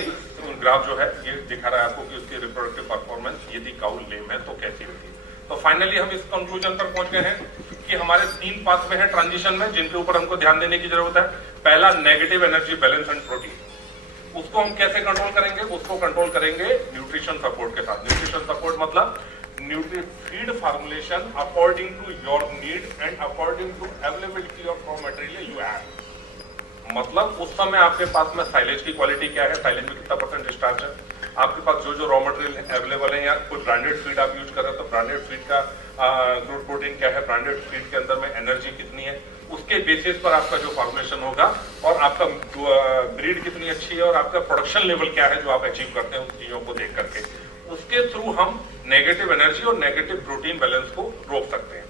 ग्राफ जो है ये दिखा रहा है आपको कि उसकी रिप्रोडक्टिव परफॉर्मेंस यदि काऊ लेम है तो कैसी होती है। तो फाइनली हम इस कंक्लूजन पर पहुंच गए हैं कि हमारे 3 पाथवे हैं ट्रांजिशन में, जिनके ऊपर हमको ध्यान देने की जरूरत है। पहला, negative energy balance and protein, उसको हम कैसे कंट्रोल करेंगे? उसको कंट्रोल करेंगे न्यूट्रिशन सपोर्ट के साथ। न्यूट्रिशन सपोर्ट मतलब feed formulation according to your need and according to availability of raw material you have. मतलब उस समय आपके पास में साइलेज की क्वालिटी क्या है, साइलेज में कितना परसेंट स्टार्च है, आपके पास जो जो रॉ मटेरियल अवेलेबल है, या कोई ब्रांडेड फीड आप यूज कर रहे हैं तो ब्रांडेड फीड का ग्रोथ प्रोटीन क्या है, ब्रांडेड फीड के अंदर में एनर्जी कितनी है, उसके बेसिस पर आपका जो फॉर्मुलेशन होगा और आपका ब्रीड कितनी अच्छी है और आपका प्रोडक्शन लेवल क्या है जो आप अचीव करते हैं, उन चीजों को देख करके उसके थ्रू हम नेगेटिव एनर्जी और नेगेटिव प्रोटीन बैलेंस को रोक सकते हैं।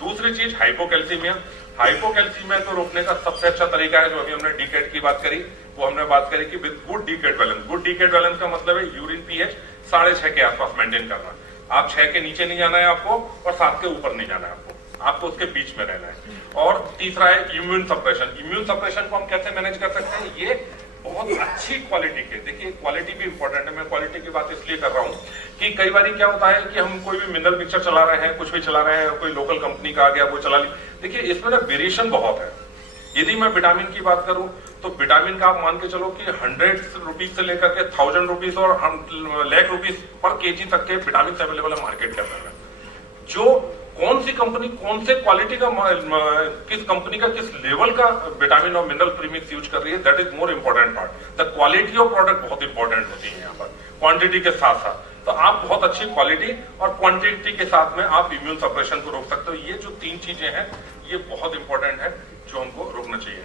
दूसरी चीज, हाइपोकैल्सीमिया। हाइपोकैल्सीमिया को रोकने का सबसे अच्छा तरीका है, जो अभी हमने डीकेट की बात करी, वो हमने बात करी कि with good DCAD balance. Good DCAD balance का मतलब है यूरिन पीएच 6.5 के आसपास मेंटेन करना। आप 6 के नीचे नहीं जाना है आपको और 7 के ऊपर नहीं जाना है आपको उसके बीच में रहना है। और तीसरा है इम्यून सप्रेशन। इम्यून सप्रेशन को हम कैसे मैनेज कर सकते हैं? ये बहुत अच्छी क्वालिटी के, देखिए क्वालिटी भी इंपॉर्टेंट है, मैं क्वालिटी की बात इसलिए कर रहा हूं कि कई बार क्या होता है कि हम कोई भी मिनरल मिक्सचर चला रहे हैं, कुछ भी चला रहे हैं, कोई लोकल कंपनी का आ गया वो चला ली। देखिए इसमें ना वेरिएशन बहुत है। यदि मैं विटामिन की बात करूं तो विटामिन का आप मान के चलो कि 100 रुपीज से लेकर के 1000 रुपीज और लाख रुपीज पर केजी तक के विटामिन अवेलेबल है मार्केट के अंदर में। जो कौन सी कंपनी कौन से क्वालिटी का, किस कंपनी का किस लेवल का विटामिन और मिनरल प्रीमिक्स यूज कर रही है, that is more important part. The quality of product बहुत इंपॉर्टेंट होती है यहाँ पर, क्वांटिटी के साथ साथ। तो आप बहुत अच्छी क्वालिटी और क्वांटिटी के साथ में आप इम्यून सप्रेशन को रोक सकते हो। ये जो 3 चीजें हैं ये बहुत इंपॉर्टेंट है जो हमको रोकना चाहिए।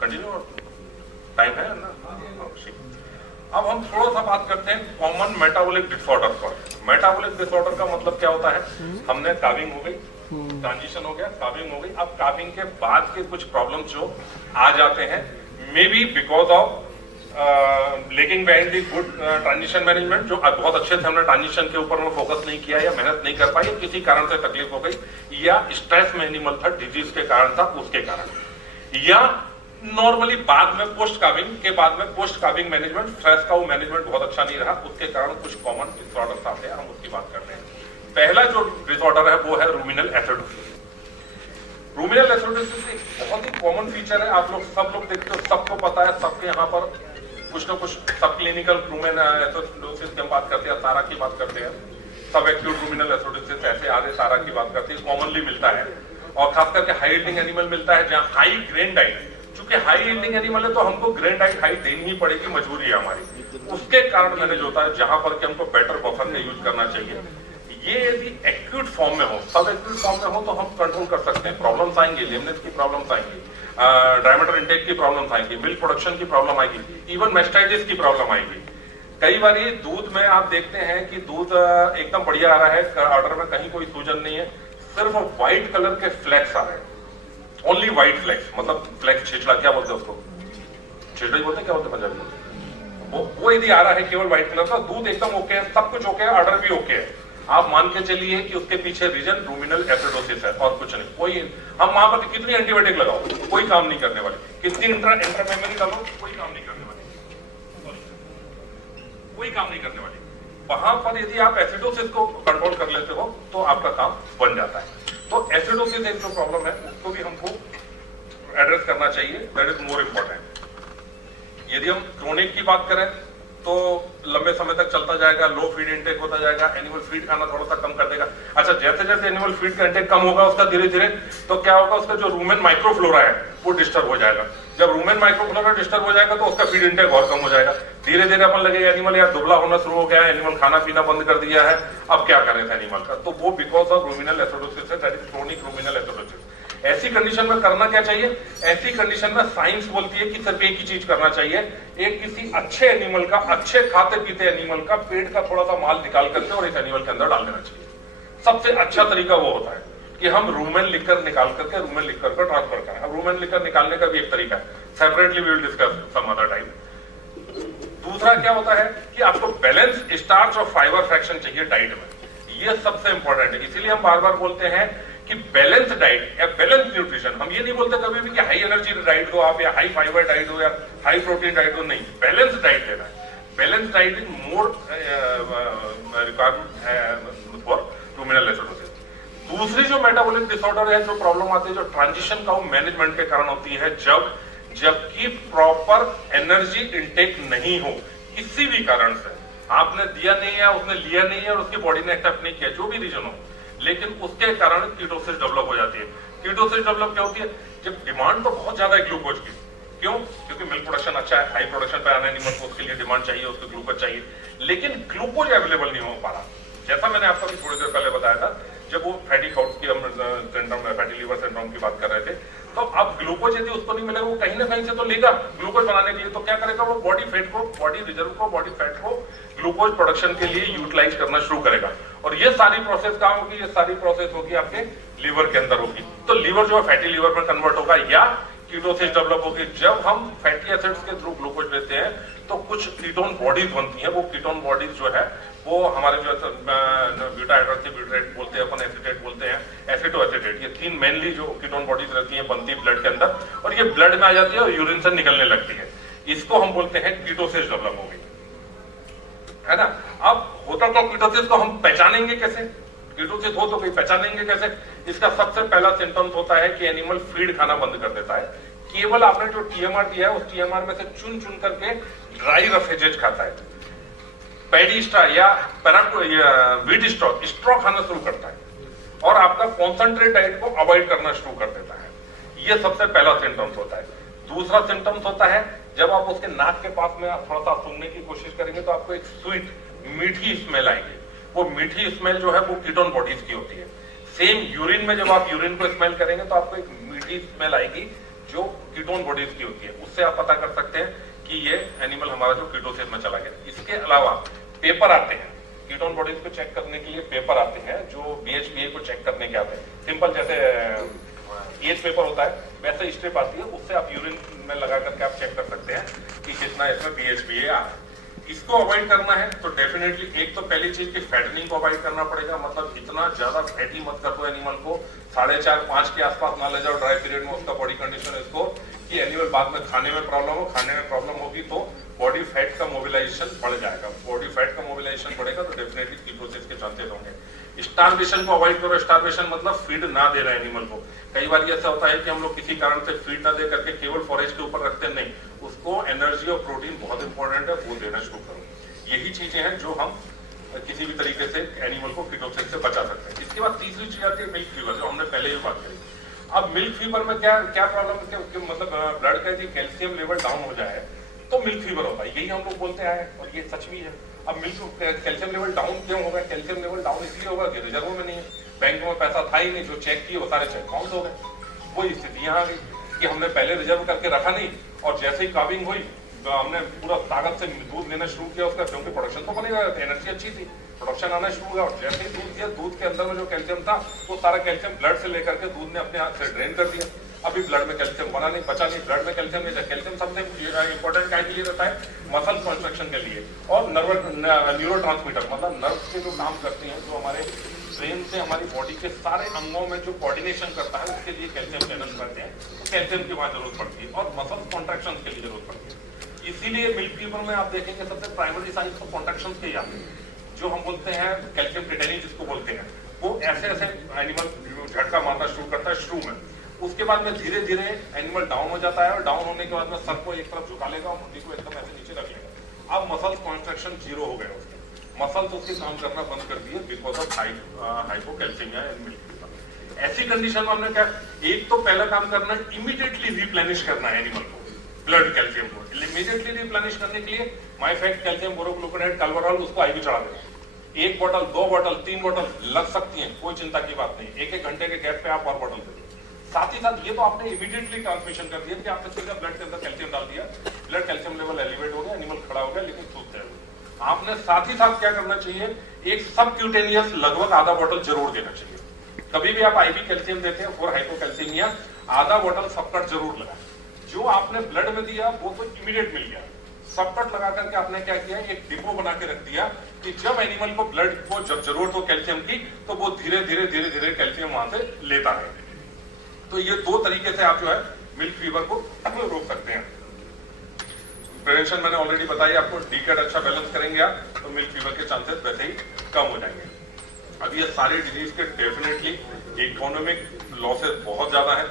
कंटिन्यू, टाइम है ना? अब हम थोड़ा सा बात करते हैं कॉमन मेटाबॉलिक डिसऑर्डर पर। मेटाबॉलिक डिसऑर्डर का मतलब क्या होता है? हमने काविंग हो गई, ट्रांजिशन हो गया, काविंग हो गई। अब काविंग के बाद के कुछ प्रॉब्लम्स जो आ जाते हैं, may be because of lacking behind the good transition management, जो बहुत अच्छे से हमने ट्रांजिशन के ऊपर में फोकस नहीं किया या मेहनत नहीं कर पाई, किसी कारण से तकलीफ हो गई, या स्ट्रेस में एनिमल था, डिजीज के कारण था, उसके कारण, या नॉर्मली बाद में पोस्ट काविंग के बाद में पोस्ट काविंग मैनेजमेंट, स्ट्रेस का वो मैनेजमेंट बहुत अच्छा नहीं रहा, उसके कारण कुछ कॉमन डिसऑर्डर्स आते हैं, हम उसकी बात करते हैं। पहला जो डिसऑर्डर है वो है रूमिनल एसिडोसिस। रूमिनल एसिडोसिस एक बहुत ही कॉमन फीचर है, आप लोग सब लोग देखते हो, सबको पता है, सबके यहाँ पर कुछ ना कुछ सब क्लिनिकल रूमिनल एसिडोसिस की हम बात करते हैं, सारा की बात करते हैं, सब एक्यूट रूमिनल एसिडोसिस ऐसे आधे सारा की बात करते हैं, कॉमनली मिलता है। और खास करके हाई यील्डिंग एनिमल मिलता है जहाँ हाई ग्रेन डाइट, चूंकि हाई यील्डिंग एनिमल है तो हमको ग्रेन डाइट हाई देनी ही पड़ेगी, मजबूरी है हमारी। उसके कारण मैंने जो होता है जहां पर कि हमको बेटर बफर का यूज करना चाहिए। ये यदि एक्यूट फॉर्म में हो, सब एक्यूट फॉर्म में हो तो हम कंट्रोल कर सकते हैं। प्रॉब्लम्स आएंगे, लेमनेस की प्रॉब्लम्स आएंगी, डायमीटर इंटेक की प्रॉब्लम्स आएंगी, मिल्क प्रोडक्शन की प्रॉब्लम आएगी, इवन मैस्टाइटिस की प्रॉब्लम आएगी। कई बार ये दूध में आप देखते हैं कि दूध एकदम बढ़िया आ रहा है, ऑर्डर में कहीं कोई सूजन नहीं है, सिर्फ व्हाइट कलर के फ्लैक्स आ रहे हैं, ओनली व्हाइट फ्लैक्स, मतलब फ्लैक्स छिछड़ा, क्या बोलते हैं उसको, छिछड़ा ही बोलते हैं, क्या बोलते हैं पंजाबी में, वो यदि आ रहा है केवल व्हाइट कलर का, दूध एकदम ओके है, सब कुछ ओके है, ऑर्डर भी ओके है, आप मान के चलिए कि उसके पीछे रीजन रूमिनल एसिडोसिस है और कुछ नहीं। कोई हम वहां पर कितनी एंटीबायोटिक लगाओ कोई काम नहीं करने वाले, कितनी इंट्रामेमोरी डालो कोई काम नहीं करने वाले। कोई काम नहीं करने वाली। वहां पर यदि आप एसिडोसिस को कंट्रोल कर लेते हो तो आपका काम बन जाता है। तो एसिडोसिस एक जो प्रॉब्लम है उसको भी हमको एड्रेस करना चाहिए, दैट इज मोर इंपॉर्टेंट। यदि हम क्रोनिक की बात करें तो लंबे समय तक चलता जाएगा, लो फीड इंटेक होता जाएगा, एनिमल फीड खाना थोड़ा सा कम कर देगा। अच्छा, जैसे जैसे एनिमल फीड का इंटेक कम होगा उसका धीरे धीरे तो क्या होगा, उसका जो रूमेन माइक्रोफ्लोरा है वो डिस्टर्ब हो जाएगा। जब रूमेन माइक्रोफ्लोरा डिस्टर्ब हो जाएगा तो उसका फीड इंटेक और कम हो जाएगा। धीरे धीरे अपन लगेगा एनिमल यार दुबला होना शुरू हो गया है, एनिमल खाना पीना बंद कर दिया है, अब क्या करें इस एनिमल का। तो वो बिकॉज ऑफ रूमिनल एसिडोसिस है, दैट इज क्रोनिक रूमिनल एसिडोसिस। ऐसी कंडीशन में करना क्या चाहिए? ऐसी कंडीशन में साइंस बोलती है कि सिर्फ एक ही चीज करना चाहिए, एक किसी अच्छे एनिमल का, अच्छे खाते पीते एनिमल का पेट का थोड़ा सा माल निकाल करके और इस एनिमल के अंदर डाल देना चाहिए। सबसे अच्छा तरीका वो होता है कि हम रूमेन लिकर निकाल करके रूमेन लिकर को ट्रांसफर करें। अब रूमेन लिकर निकालने का भी एक तरीका है, separately we will discuss some other time. दूसरा क्या होता है कि आपको बैलेंस स्टार्च और फाइबर फ्रैक्शन चाहिए डाइट में, ये सबसे इंपॉर्टेंट है। इसीलिए हम बार बार बोलते हैं कि बैलेंस डाइट या बैलेंस न्यूट्रिशन। हम ये नहीं बोलते कभी भी कि हाई एनर्जी डाइट दो आप, या हाई फाइबर डाइट दो, या हाई प्रोटीन डाइट दो, नहीं, बैलेंस डाइट लेना है। Balance diet is more requirement for ruminal acidosis. दूसरी जो मेटाबॉलिक डिसऑर्डर है, जो प्रॉब्लम आती है, जो ट्रांजिशन काउ मैनेजमेंट के कारण होती है, जबकि प्रॉपर एनर्जी इंटेक नहीं हो, किसी भी कारण से आपने दिया नहीं है, उसने लिया नहीं है और उसकी बॉडी ने एक्सेप्ट नहीं किया, जो भी रीजन हो, लेकिन उसके कारण कीटोसिस डेवलप हो जाती है। कीटोसिस डेवलप क्या होती है? जब डिमांड तो बहुत ज्यादा है ग्लूकोज की, क्यों? क्योंकि मिल्क प्रोडक्शन अच्छा है, हाई प्रोडक्शन पे आना एनिमल को, उसके लिए डिमांड चाहिए, उसको ग्लूकोज चाहिए, लेकिन ग्लूकोज अवेलेबल नहीं हो पा रहा। जैसा मैंने आपको थोड़ी देर पहले बताया था, जब वो फैटी काउट्स की हम सिंड्रोम, फैटी लिवर सिंड्रोम की बात कर रहे थे, तो अब ग्लूकोज यदि उसको नहीं मिलेगा, वो कहीं ना कहीं से तो लेगा ग्लूकोज बनाने के लिए, तो क्या करेगा, वो बॉडी फैट को, बॉडी रिजर्व को, बॉडी फैट को ग्लूकोज प्रोडक्शन के लिए यूटिलाइज करना शुरू करेगा। और ये सारी प्रोसेस कहाँ होगी? ये सारी प्रोसेस होगी आपके लीवर के अंदर होगी। तो लीवर जो है फैटी लीवर में कन्वर्ट होगा या कीटोसिस डेवलप होगी। जब हम फैटी एसिड्स के थ्रू ग्लूकोज लेते हैं तो कुछ कीटोन बॉडीज बनती हैं। वो कीटोन बॉडीज जो है वो हमारे जो ब्यूटा हाइड्रोक्सीब्यूटेट बोलते हैं, अपन एसीटेट बोलते हैं, एसिटो एसीटेट, ये तीन मेनली जो कीटोन बॉडीज रहती हैं बनती है ब्लड के अंदर, और ये ब्लड में आ जाती है और यूरिन से निकलने लगती है। इसको हम बोलते हैं कीटोसिस डेवलप होगी, है ना। अब होता तो कीटोसिस को हम पहचानेंगे कैसे? कीटोसिस हो तो कोई पहचानेंगे कैसे? इसका सबसे पहला सिम्टम्स होता है कि एनिमल फीड खाना बंद कर देता है। केवल आपने जो टीएमआर दिया है उस टीएमआर में से चुन चुन करके ड्राई रफेजेज खाता है, पैडी स्ट्रॉ या व्हीट स्ट्रॉ खाना शुरू करता है, और आपका कॉन्सेंट्रेट डाइट को अवॉइड करना शुरू कर देता है। यह सबसे पहला सिम्टम्स होता है। दूसरा सिम्टम्स होता है जब आप उसके नाक के पास में थोड़ा सा सूंघने की कोशिश करेंगे तो आपको एक स्वीट मीठी स्मेल आएगी। वो मीठी स्मेल जो है वो कीटोन बॉडीज की होती है। सेम यूरिन में जब आप यूरिन को स्मेल करेंगे तो आपको एक मीठी स्मेल आएगी जो कीटोन बॉडीज की होती है। उससे आप पता कर सकते हैं कि ये एनिमल हमारा जो कीटोसिस में चला गया। इसके अलावा पेपर आते हैं, कीटोन बॉडीज को चेक करने के लिए पेपर आते हैं जो BHPA को चेक करने के आते हैं। सिंपल जैसे एज पेपर होता है वैसे स्ट्रिप आती है, उससे आप यूरिन में लगा करके आप चेक कर सकते हैं कि कितना इसमें BHPA आ रहा है। इसको अवॉइड करना है तो डेफिनेटली एक तो पहली चीज की फैटनिंग को अवॉइड करना पड़ेगा। मतलब इतना ज्यादा फैटी मत कर दो एनिमल को, 4.5-5 के आसपास ना ले जाओ ड्राई पीरियड में उसका बॉडी कंडीशन इसको, कि एनिमल बाद में खाने में प्रॉब्लम हो। खाने में प्रॉब्लम होगी तो बॉडी फैट का मोबिलाइजेशन बढ़ जाएगा। बॉडी फैट का मोबिलाइजेशन बढ़ेगा तो डेफिनेटली कीटोसिस के चांसेस होंगे। स्टार्वेशन को अवॉइड करो। स्टार्वेशन मतलब फीड ना देना एनिमल को। कई बार ऐसा होता है कि हम लोग किसी कारण से फीड ना दे करके केवल फॉरेज के ऊपर रखते नहीं, उसको एनर्जी और प्रोटीन बहुत इंपॉर्टेंट है, वो देना शुरू करो। यही चीजें हैं जो हम किसी भी तरीके से एनिमल को कीटोसिस से बचा सकते हैं। इसके बाद तीसरी चीज आती है मिल्क फीवर, जो हमने पहले ही बात करी। अब मिल्क फीवर में क्या प्रॉब्लम, मतलब ब्लड का यदि कैल्शियम लेवल डाउन हो जाए तो मिल्क फीवर होता है। यही हम लोग बोलते हैं और ये सच भी है। अब मिल्क कैल्शियम लेवल डाउन क्यों होगा? कैल्शियम लेवल डाउन इसलिए होगा कि रिजर्व में नहीं है, बैंक में पैसा था ही नहीं, जो चेक किए वो सारे चेक बाउंस हो गए। वही स्थिति यहाँ आ गई कि हमने पहले रिजर्व करके रखा नहीं, और जैसे ही काविंग हुई तो हमने पूरा ताकत से दूध लेना शुरू किया उसका, क्योंकि प्रोडक्शन तो बनेगा, एनर्जी अच्छी थी, प्रोडक्शन आना शुरू हुआ। और जैसे ही दूध दिया, दूध के अंदर में जो कैल्शियम था वो सारा कैल्शियम ब्लड से लेकर के दूध ने अपने हाथ से ड्रेन कर दिया। अभी ब्लड में कैल्शियम बना नहीं, बचा नहीं। ब्लड में कैल्शियम नहीं था। कैल्शियम सबसे इंपॉर्टेंट क्या के लिए रहता है? मसल कंस्ट्रक्शन के लिए और न्यूरो ट्रांसमीटर, मतलब नर्व के जो काम करते हैं, जो हमारे ब्रेन से हमारी बॉडी के सारे अंगों में जो कोऑर्डिनेशन करता है, उसके लिए कैल्शियम चैनल करते हैं। कैल्शियम की वहां जरूरत पड़ती है और मसल कॉन्ट्रैक्शन के लिए जरूरत पड़ती है। इसीलिए मिल्क फीवर में आप देखेंगे सबसे प्राइमरी साइंस तो कॉन्ट्रैक्शन के ही आते हैं, जो हम बोलते हैं कैल्शियम टिटेनी जिसको बोलते हैं, वो ऐसे ऐसे एनिमल झटका मारना शुरू करता है शुरू में। उसके बाद में धीरे धीरे एनिमल डाउन हो जाता है और डाउन होने के बाद में सर को एक तरफ झुका लेगा और मुंडी को एकदम ऐसे नीचे रख लेगा। अब मसल कॉन्ट्रैक्शन जीरो हो गया उसके, मसल तो उसके काम करना बंद कर दिए because of hypocalcaemia and milk fever. ऐसी कंडीशन में हमने क्या, एक तो पहला काम करना है इमीडिएटली रिप्लेनिश करना है एनिमल को, ब्लड कैल्शियम को इमीडिएटली रिप्लेनिश करने के लिए माइफैक्ट कैल्शियम बोरोग्लूकोनेट कैल्वरॉल उसको आईवी चढ़ा देना। 1 बोतल 2 बोतल 3 बोतल लग सकती है, कोई चिंता की बात नहीं, 1-1 घंटे के गैप पे आप और बोतल दे। साथ ही साथ ये तो आपने इमीडिएटली ट्रांसमिशन कर दिया कि आपने सीधा ब्लड के अंदर कैल्शियम डाल दिया, ब्लड कैल्शियम लेवल एलिवेट हो गया, एनिमल खड़ा हो गया लेकिन सूख जाएगा। आपने साथ ही साथ क्या करना चाहिए, एक सबक्यूटेनियस लगभग आधा बोतल जरूर देना चाहिए। कभी भी आप आईवी कैल्शियम देते हैं फॉर हाइपोकैल्सीमिया, आधा बोतल सबकट जरूर लगा। जो आपने ब्लड में दिया वो तो इमीडिएट मिल गया, सबकट लगा करके आपने क्या किया, एक डिपो बना के रख दिया कि जब एनिमल को ब्लड को जब जरूरत हो कैल्शियम की तो वो धीरे धीरे धीरे धीरे कैल्शियम वहां से लेता है। तो ये 2 तरीके से आप जो है मिल्क फीवर को रोक सकते हैं। प्रिवेंशन मैंने ऑलरेडी बताई आपको, डीकेड अच्छा बैलेंस करेंगे आप तो मिल्क फीवर के चांसेस वैसे ही कम हो जाएंगे। अब ये सारे डिजीज के डेफिनेटली इकोनॉमिक लॉसेस बहुत ज्यादा है।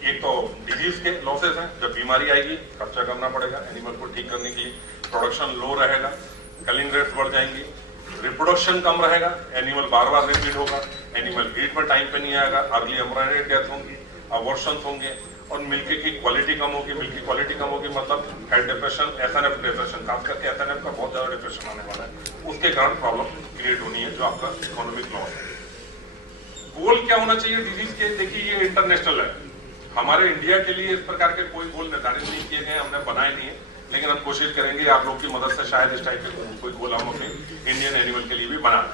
एक तो डिजीज के लॉसेस हैं, जब बीमारी आएगी खर्चा करना पड़ेगा एनिमल को ठीक करने के लिए, प्रोडक्शन लो रहेगा, कलिंग रेट्स बढ़ जाएंगी, रिप्रोडक्शन कम रहेगा, एनिमल बार बार रिपीट होगा, एनिमल हीट में टाइम पे नहीं आएगा, अर्ली एम्ब्रायडरी डेथ होंगी, अबॉर्शंस होंगे और मिल्क की क्वालिटी कम होगी। मिल्क की क्वालिटी कम होगी मतलब हेड डिप्रेशन, एसएनएफ डिप्रेशन, खास करके एसएनएफ का बहुत ज्यादा डिप्रेशन आने वाला है, उसके कारण प्रॉब्लम क्रिएट होनी है जो आपका इकोनॉमिक लॉस है। गोल क्या होना चाहिए डिजीज के, देखिए ये इंटरनेशनल है, हमारे इंडिया के लिए इस प्रकार के कोई गोल निर्धारित नहीं किए गए, हमने बनाए नहीं है, लेकिन हम कोशिश करेंगे आप लोग की मदद से शायद इस टाइप के कोई गोल हम अपने इंडियन एनिमल के लिए भी बना।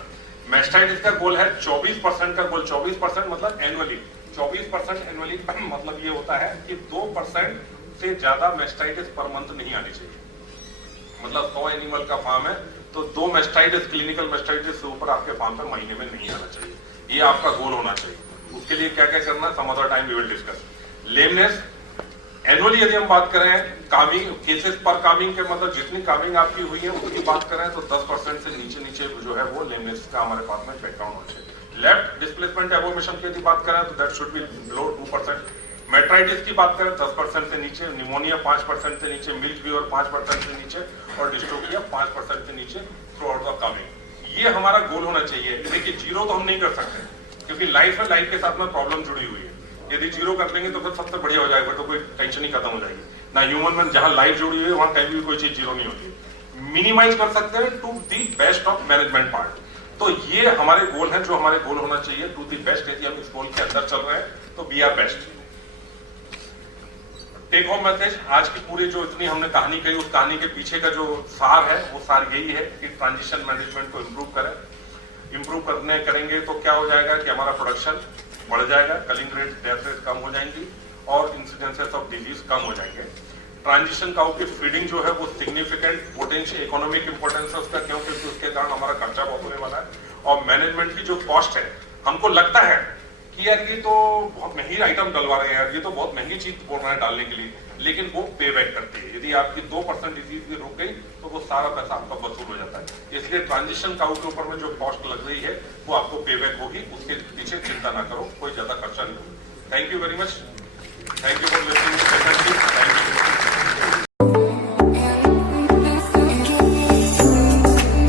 मैस्टाइटिस का गोल है 24% का गोल, 24% मतलब एनुअली, 24% एनुअली मतलब ये होता है कि 2% से ज्यादा मैस्टाइटिस पर मंथ नहीं आनी चाहिए। मतलब 100 एनिमल का फार्म है तो 2 मैस्टाइटिस, क्लिनिकल मैस्टाइटिस से ऊपर आपके फार्म पे महीने में नहीं आना चाहिए, ये आपका गोल होना चाहिए। उसके लिए क्या क्या करना है, some other time we will discuss. Lameness annually यदि हम बात करें, कामिंग केसेस पर कामिंग के मतलब जितनी कामिंग आपकी हुई है उसकी बात करें तो 10% से नीचे जो है वो लेमनेस का हमारे पास में बैकग्राउंड होना चाहिए। लेफ्ट डिस्प्लेसमेंट एवोमिशन की यदि बात करें तो that should be below 2%। Metritis की बात करें 10% से नीचे, निमोनिया 5% से नीचे, मिल्क फीवर 5% से नीचे और डिस्ट्रोफिया 5% से नीचे थ्रू आउट द कामिंग। ये हमारा गोल होना चाहिए। देखिए 0 तो हम नहीं कर सकते क्योंकि लाइफ है, लाइफ के साथ में प्रॉब्लम जुड़ी हुई है। यदि 0 कर देंगे तो फिर सबसे बढ़िया हो जाएगा, तो कोई टेंशन ही खत्म हो जाएगी ना। ह्यूमन में जहां लाइफ जुड़ी हुई है वहां कहीं भी कोई चीज 0 नहीं होती। मिनिमाइज कर सकते हैं to the best of management part. तो ये हमारे गोल हैं, जो हमारे गोल होना चाहिए टू दी बेस्ट। यदि हम इस गोल के अंदर चल रहे हैं तो be our best. Take home message, आज की पूरी जो इतनी हमने कहानी कही उस कहानी के पीछे का जो सार है वो सार यही है कि ट्रांजिशन मैनेजमेंट को इम्प्रूव करें। इम्प्रूव करेंगे तो क्या हो जाएगा कि हमारा प्रोडक्शन बढ़ जाएगा, कलिंग रेट, डेथ रेट कम हो जाएंगी और इंसिडेंसेस ऑफ डिजीज कम हो जाएंगे। ट्रांजिशन काउ की फीडिंग जो है वो सिग्निफिकेंट पोटेंशियल इकोनॉमिक इंपोर्टेंस है उसका, क्योंकि उसके कारण हमारा खर्चा बहुत होने वाला है। और मैनेजमेंट की जो कॉस्ट है, हमको लगता है कि यार ये तो बहुत महंगी आइटम डलवा रहे हैं यार, ये तो बहुत महंगी चीज बोल रहे हैं डालने के लिए, लेकिन वो पे बैक करती है। यदि आपकी 2% डिजीज भी रुक गई तो वो सारा पैसा आपका वसूल हो जाता है। इसलिए ट्रांजिशन काउ के ऊपर में जो कॉस्ट लग रही है वो आपको पे बैक होगी, उसके पीछे चिंता ना करो, कोई ज्यादा खर्चा नहीं होगा। Thank you very much, thank you for listening.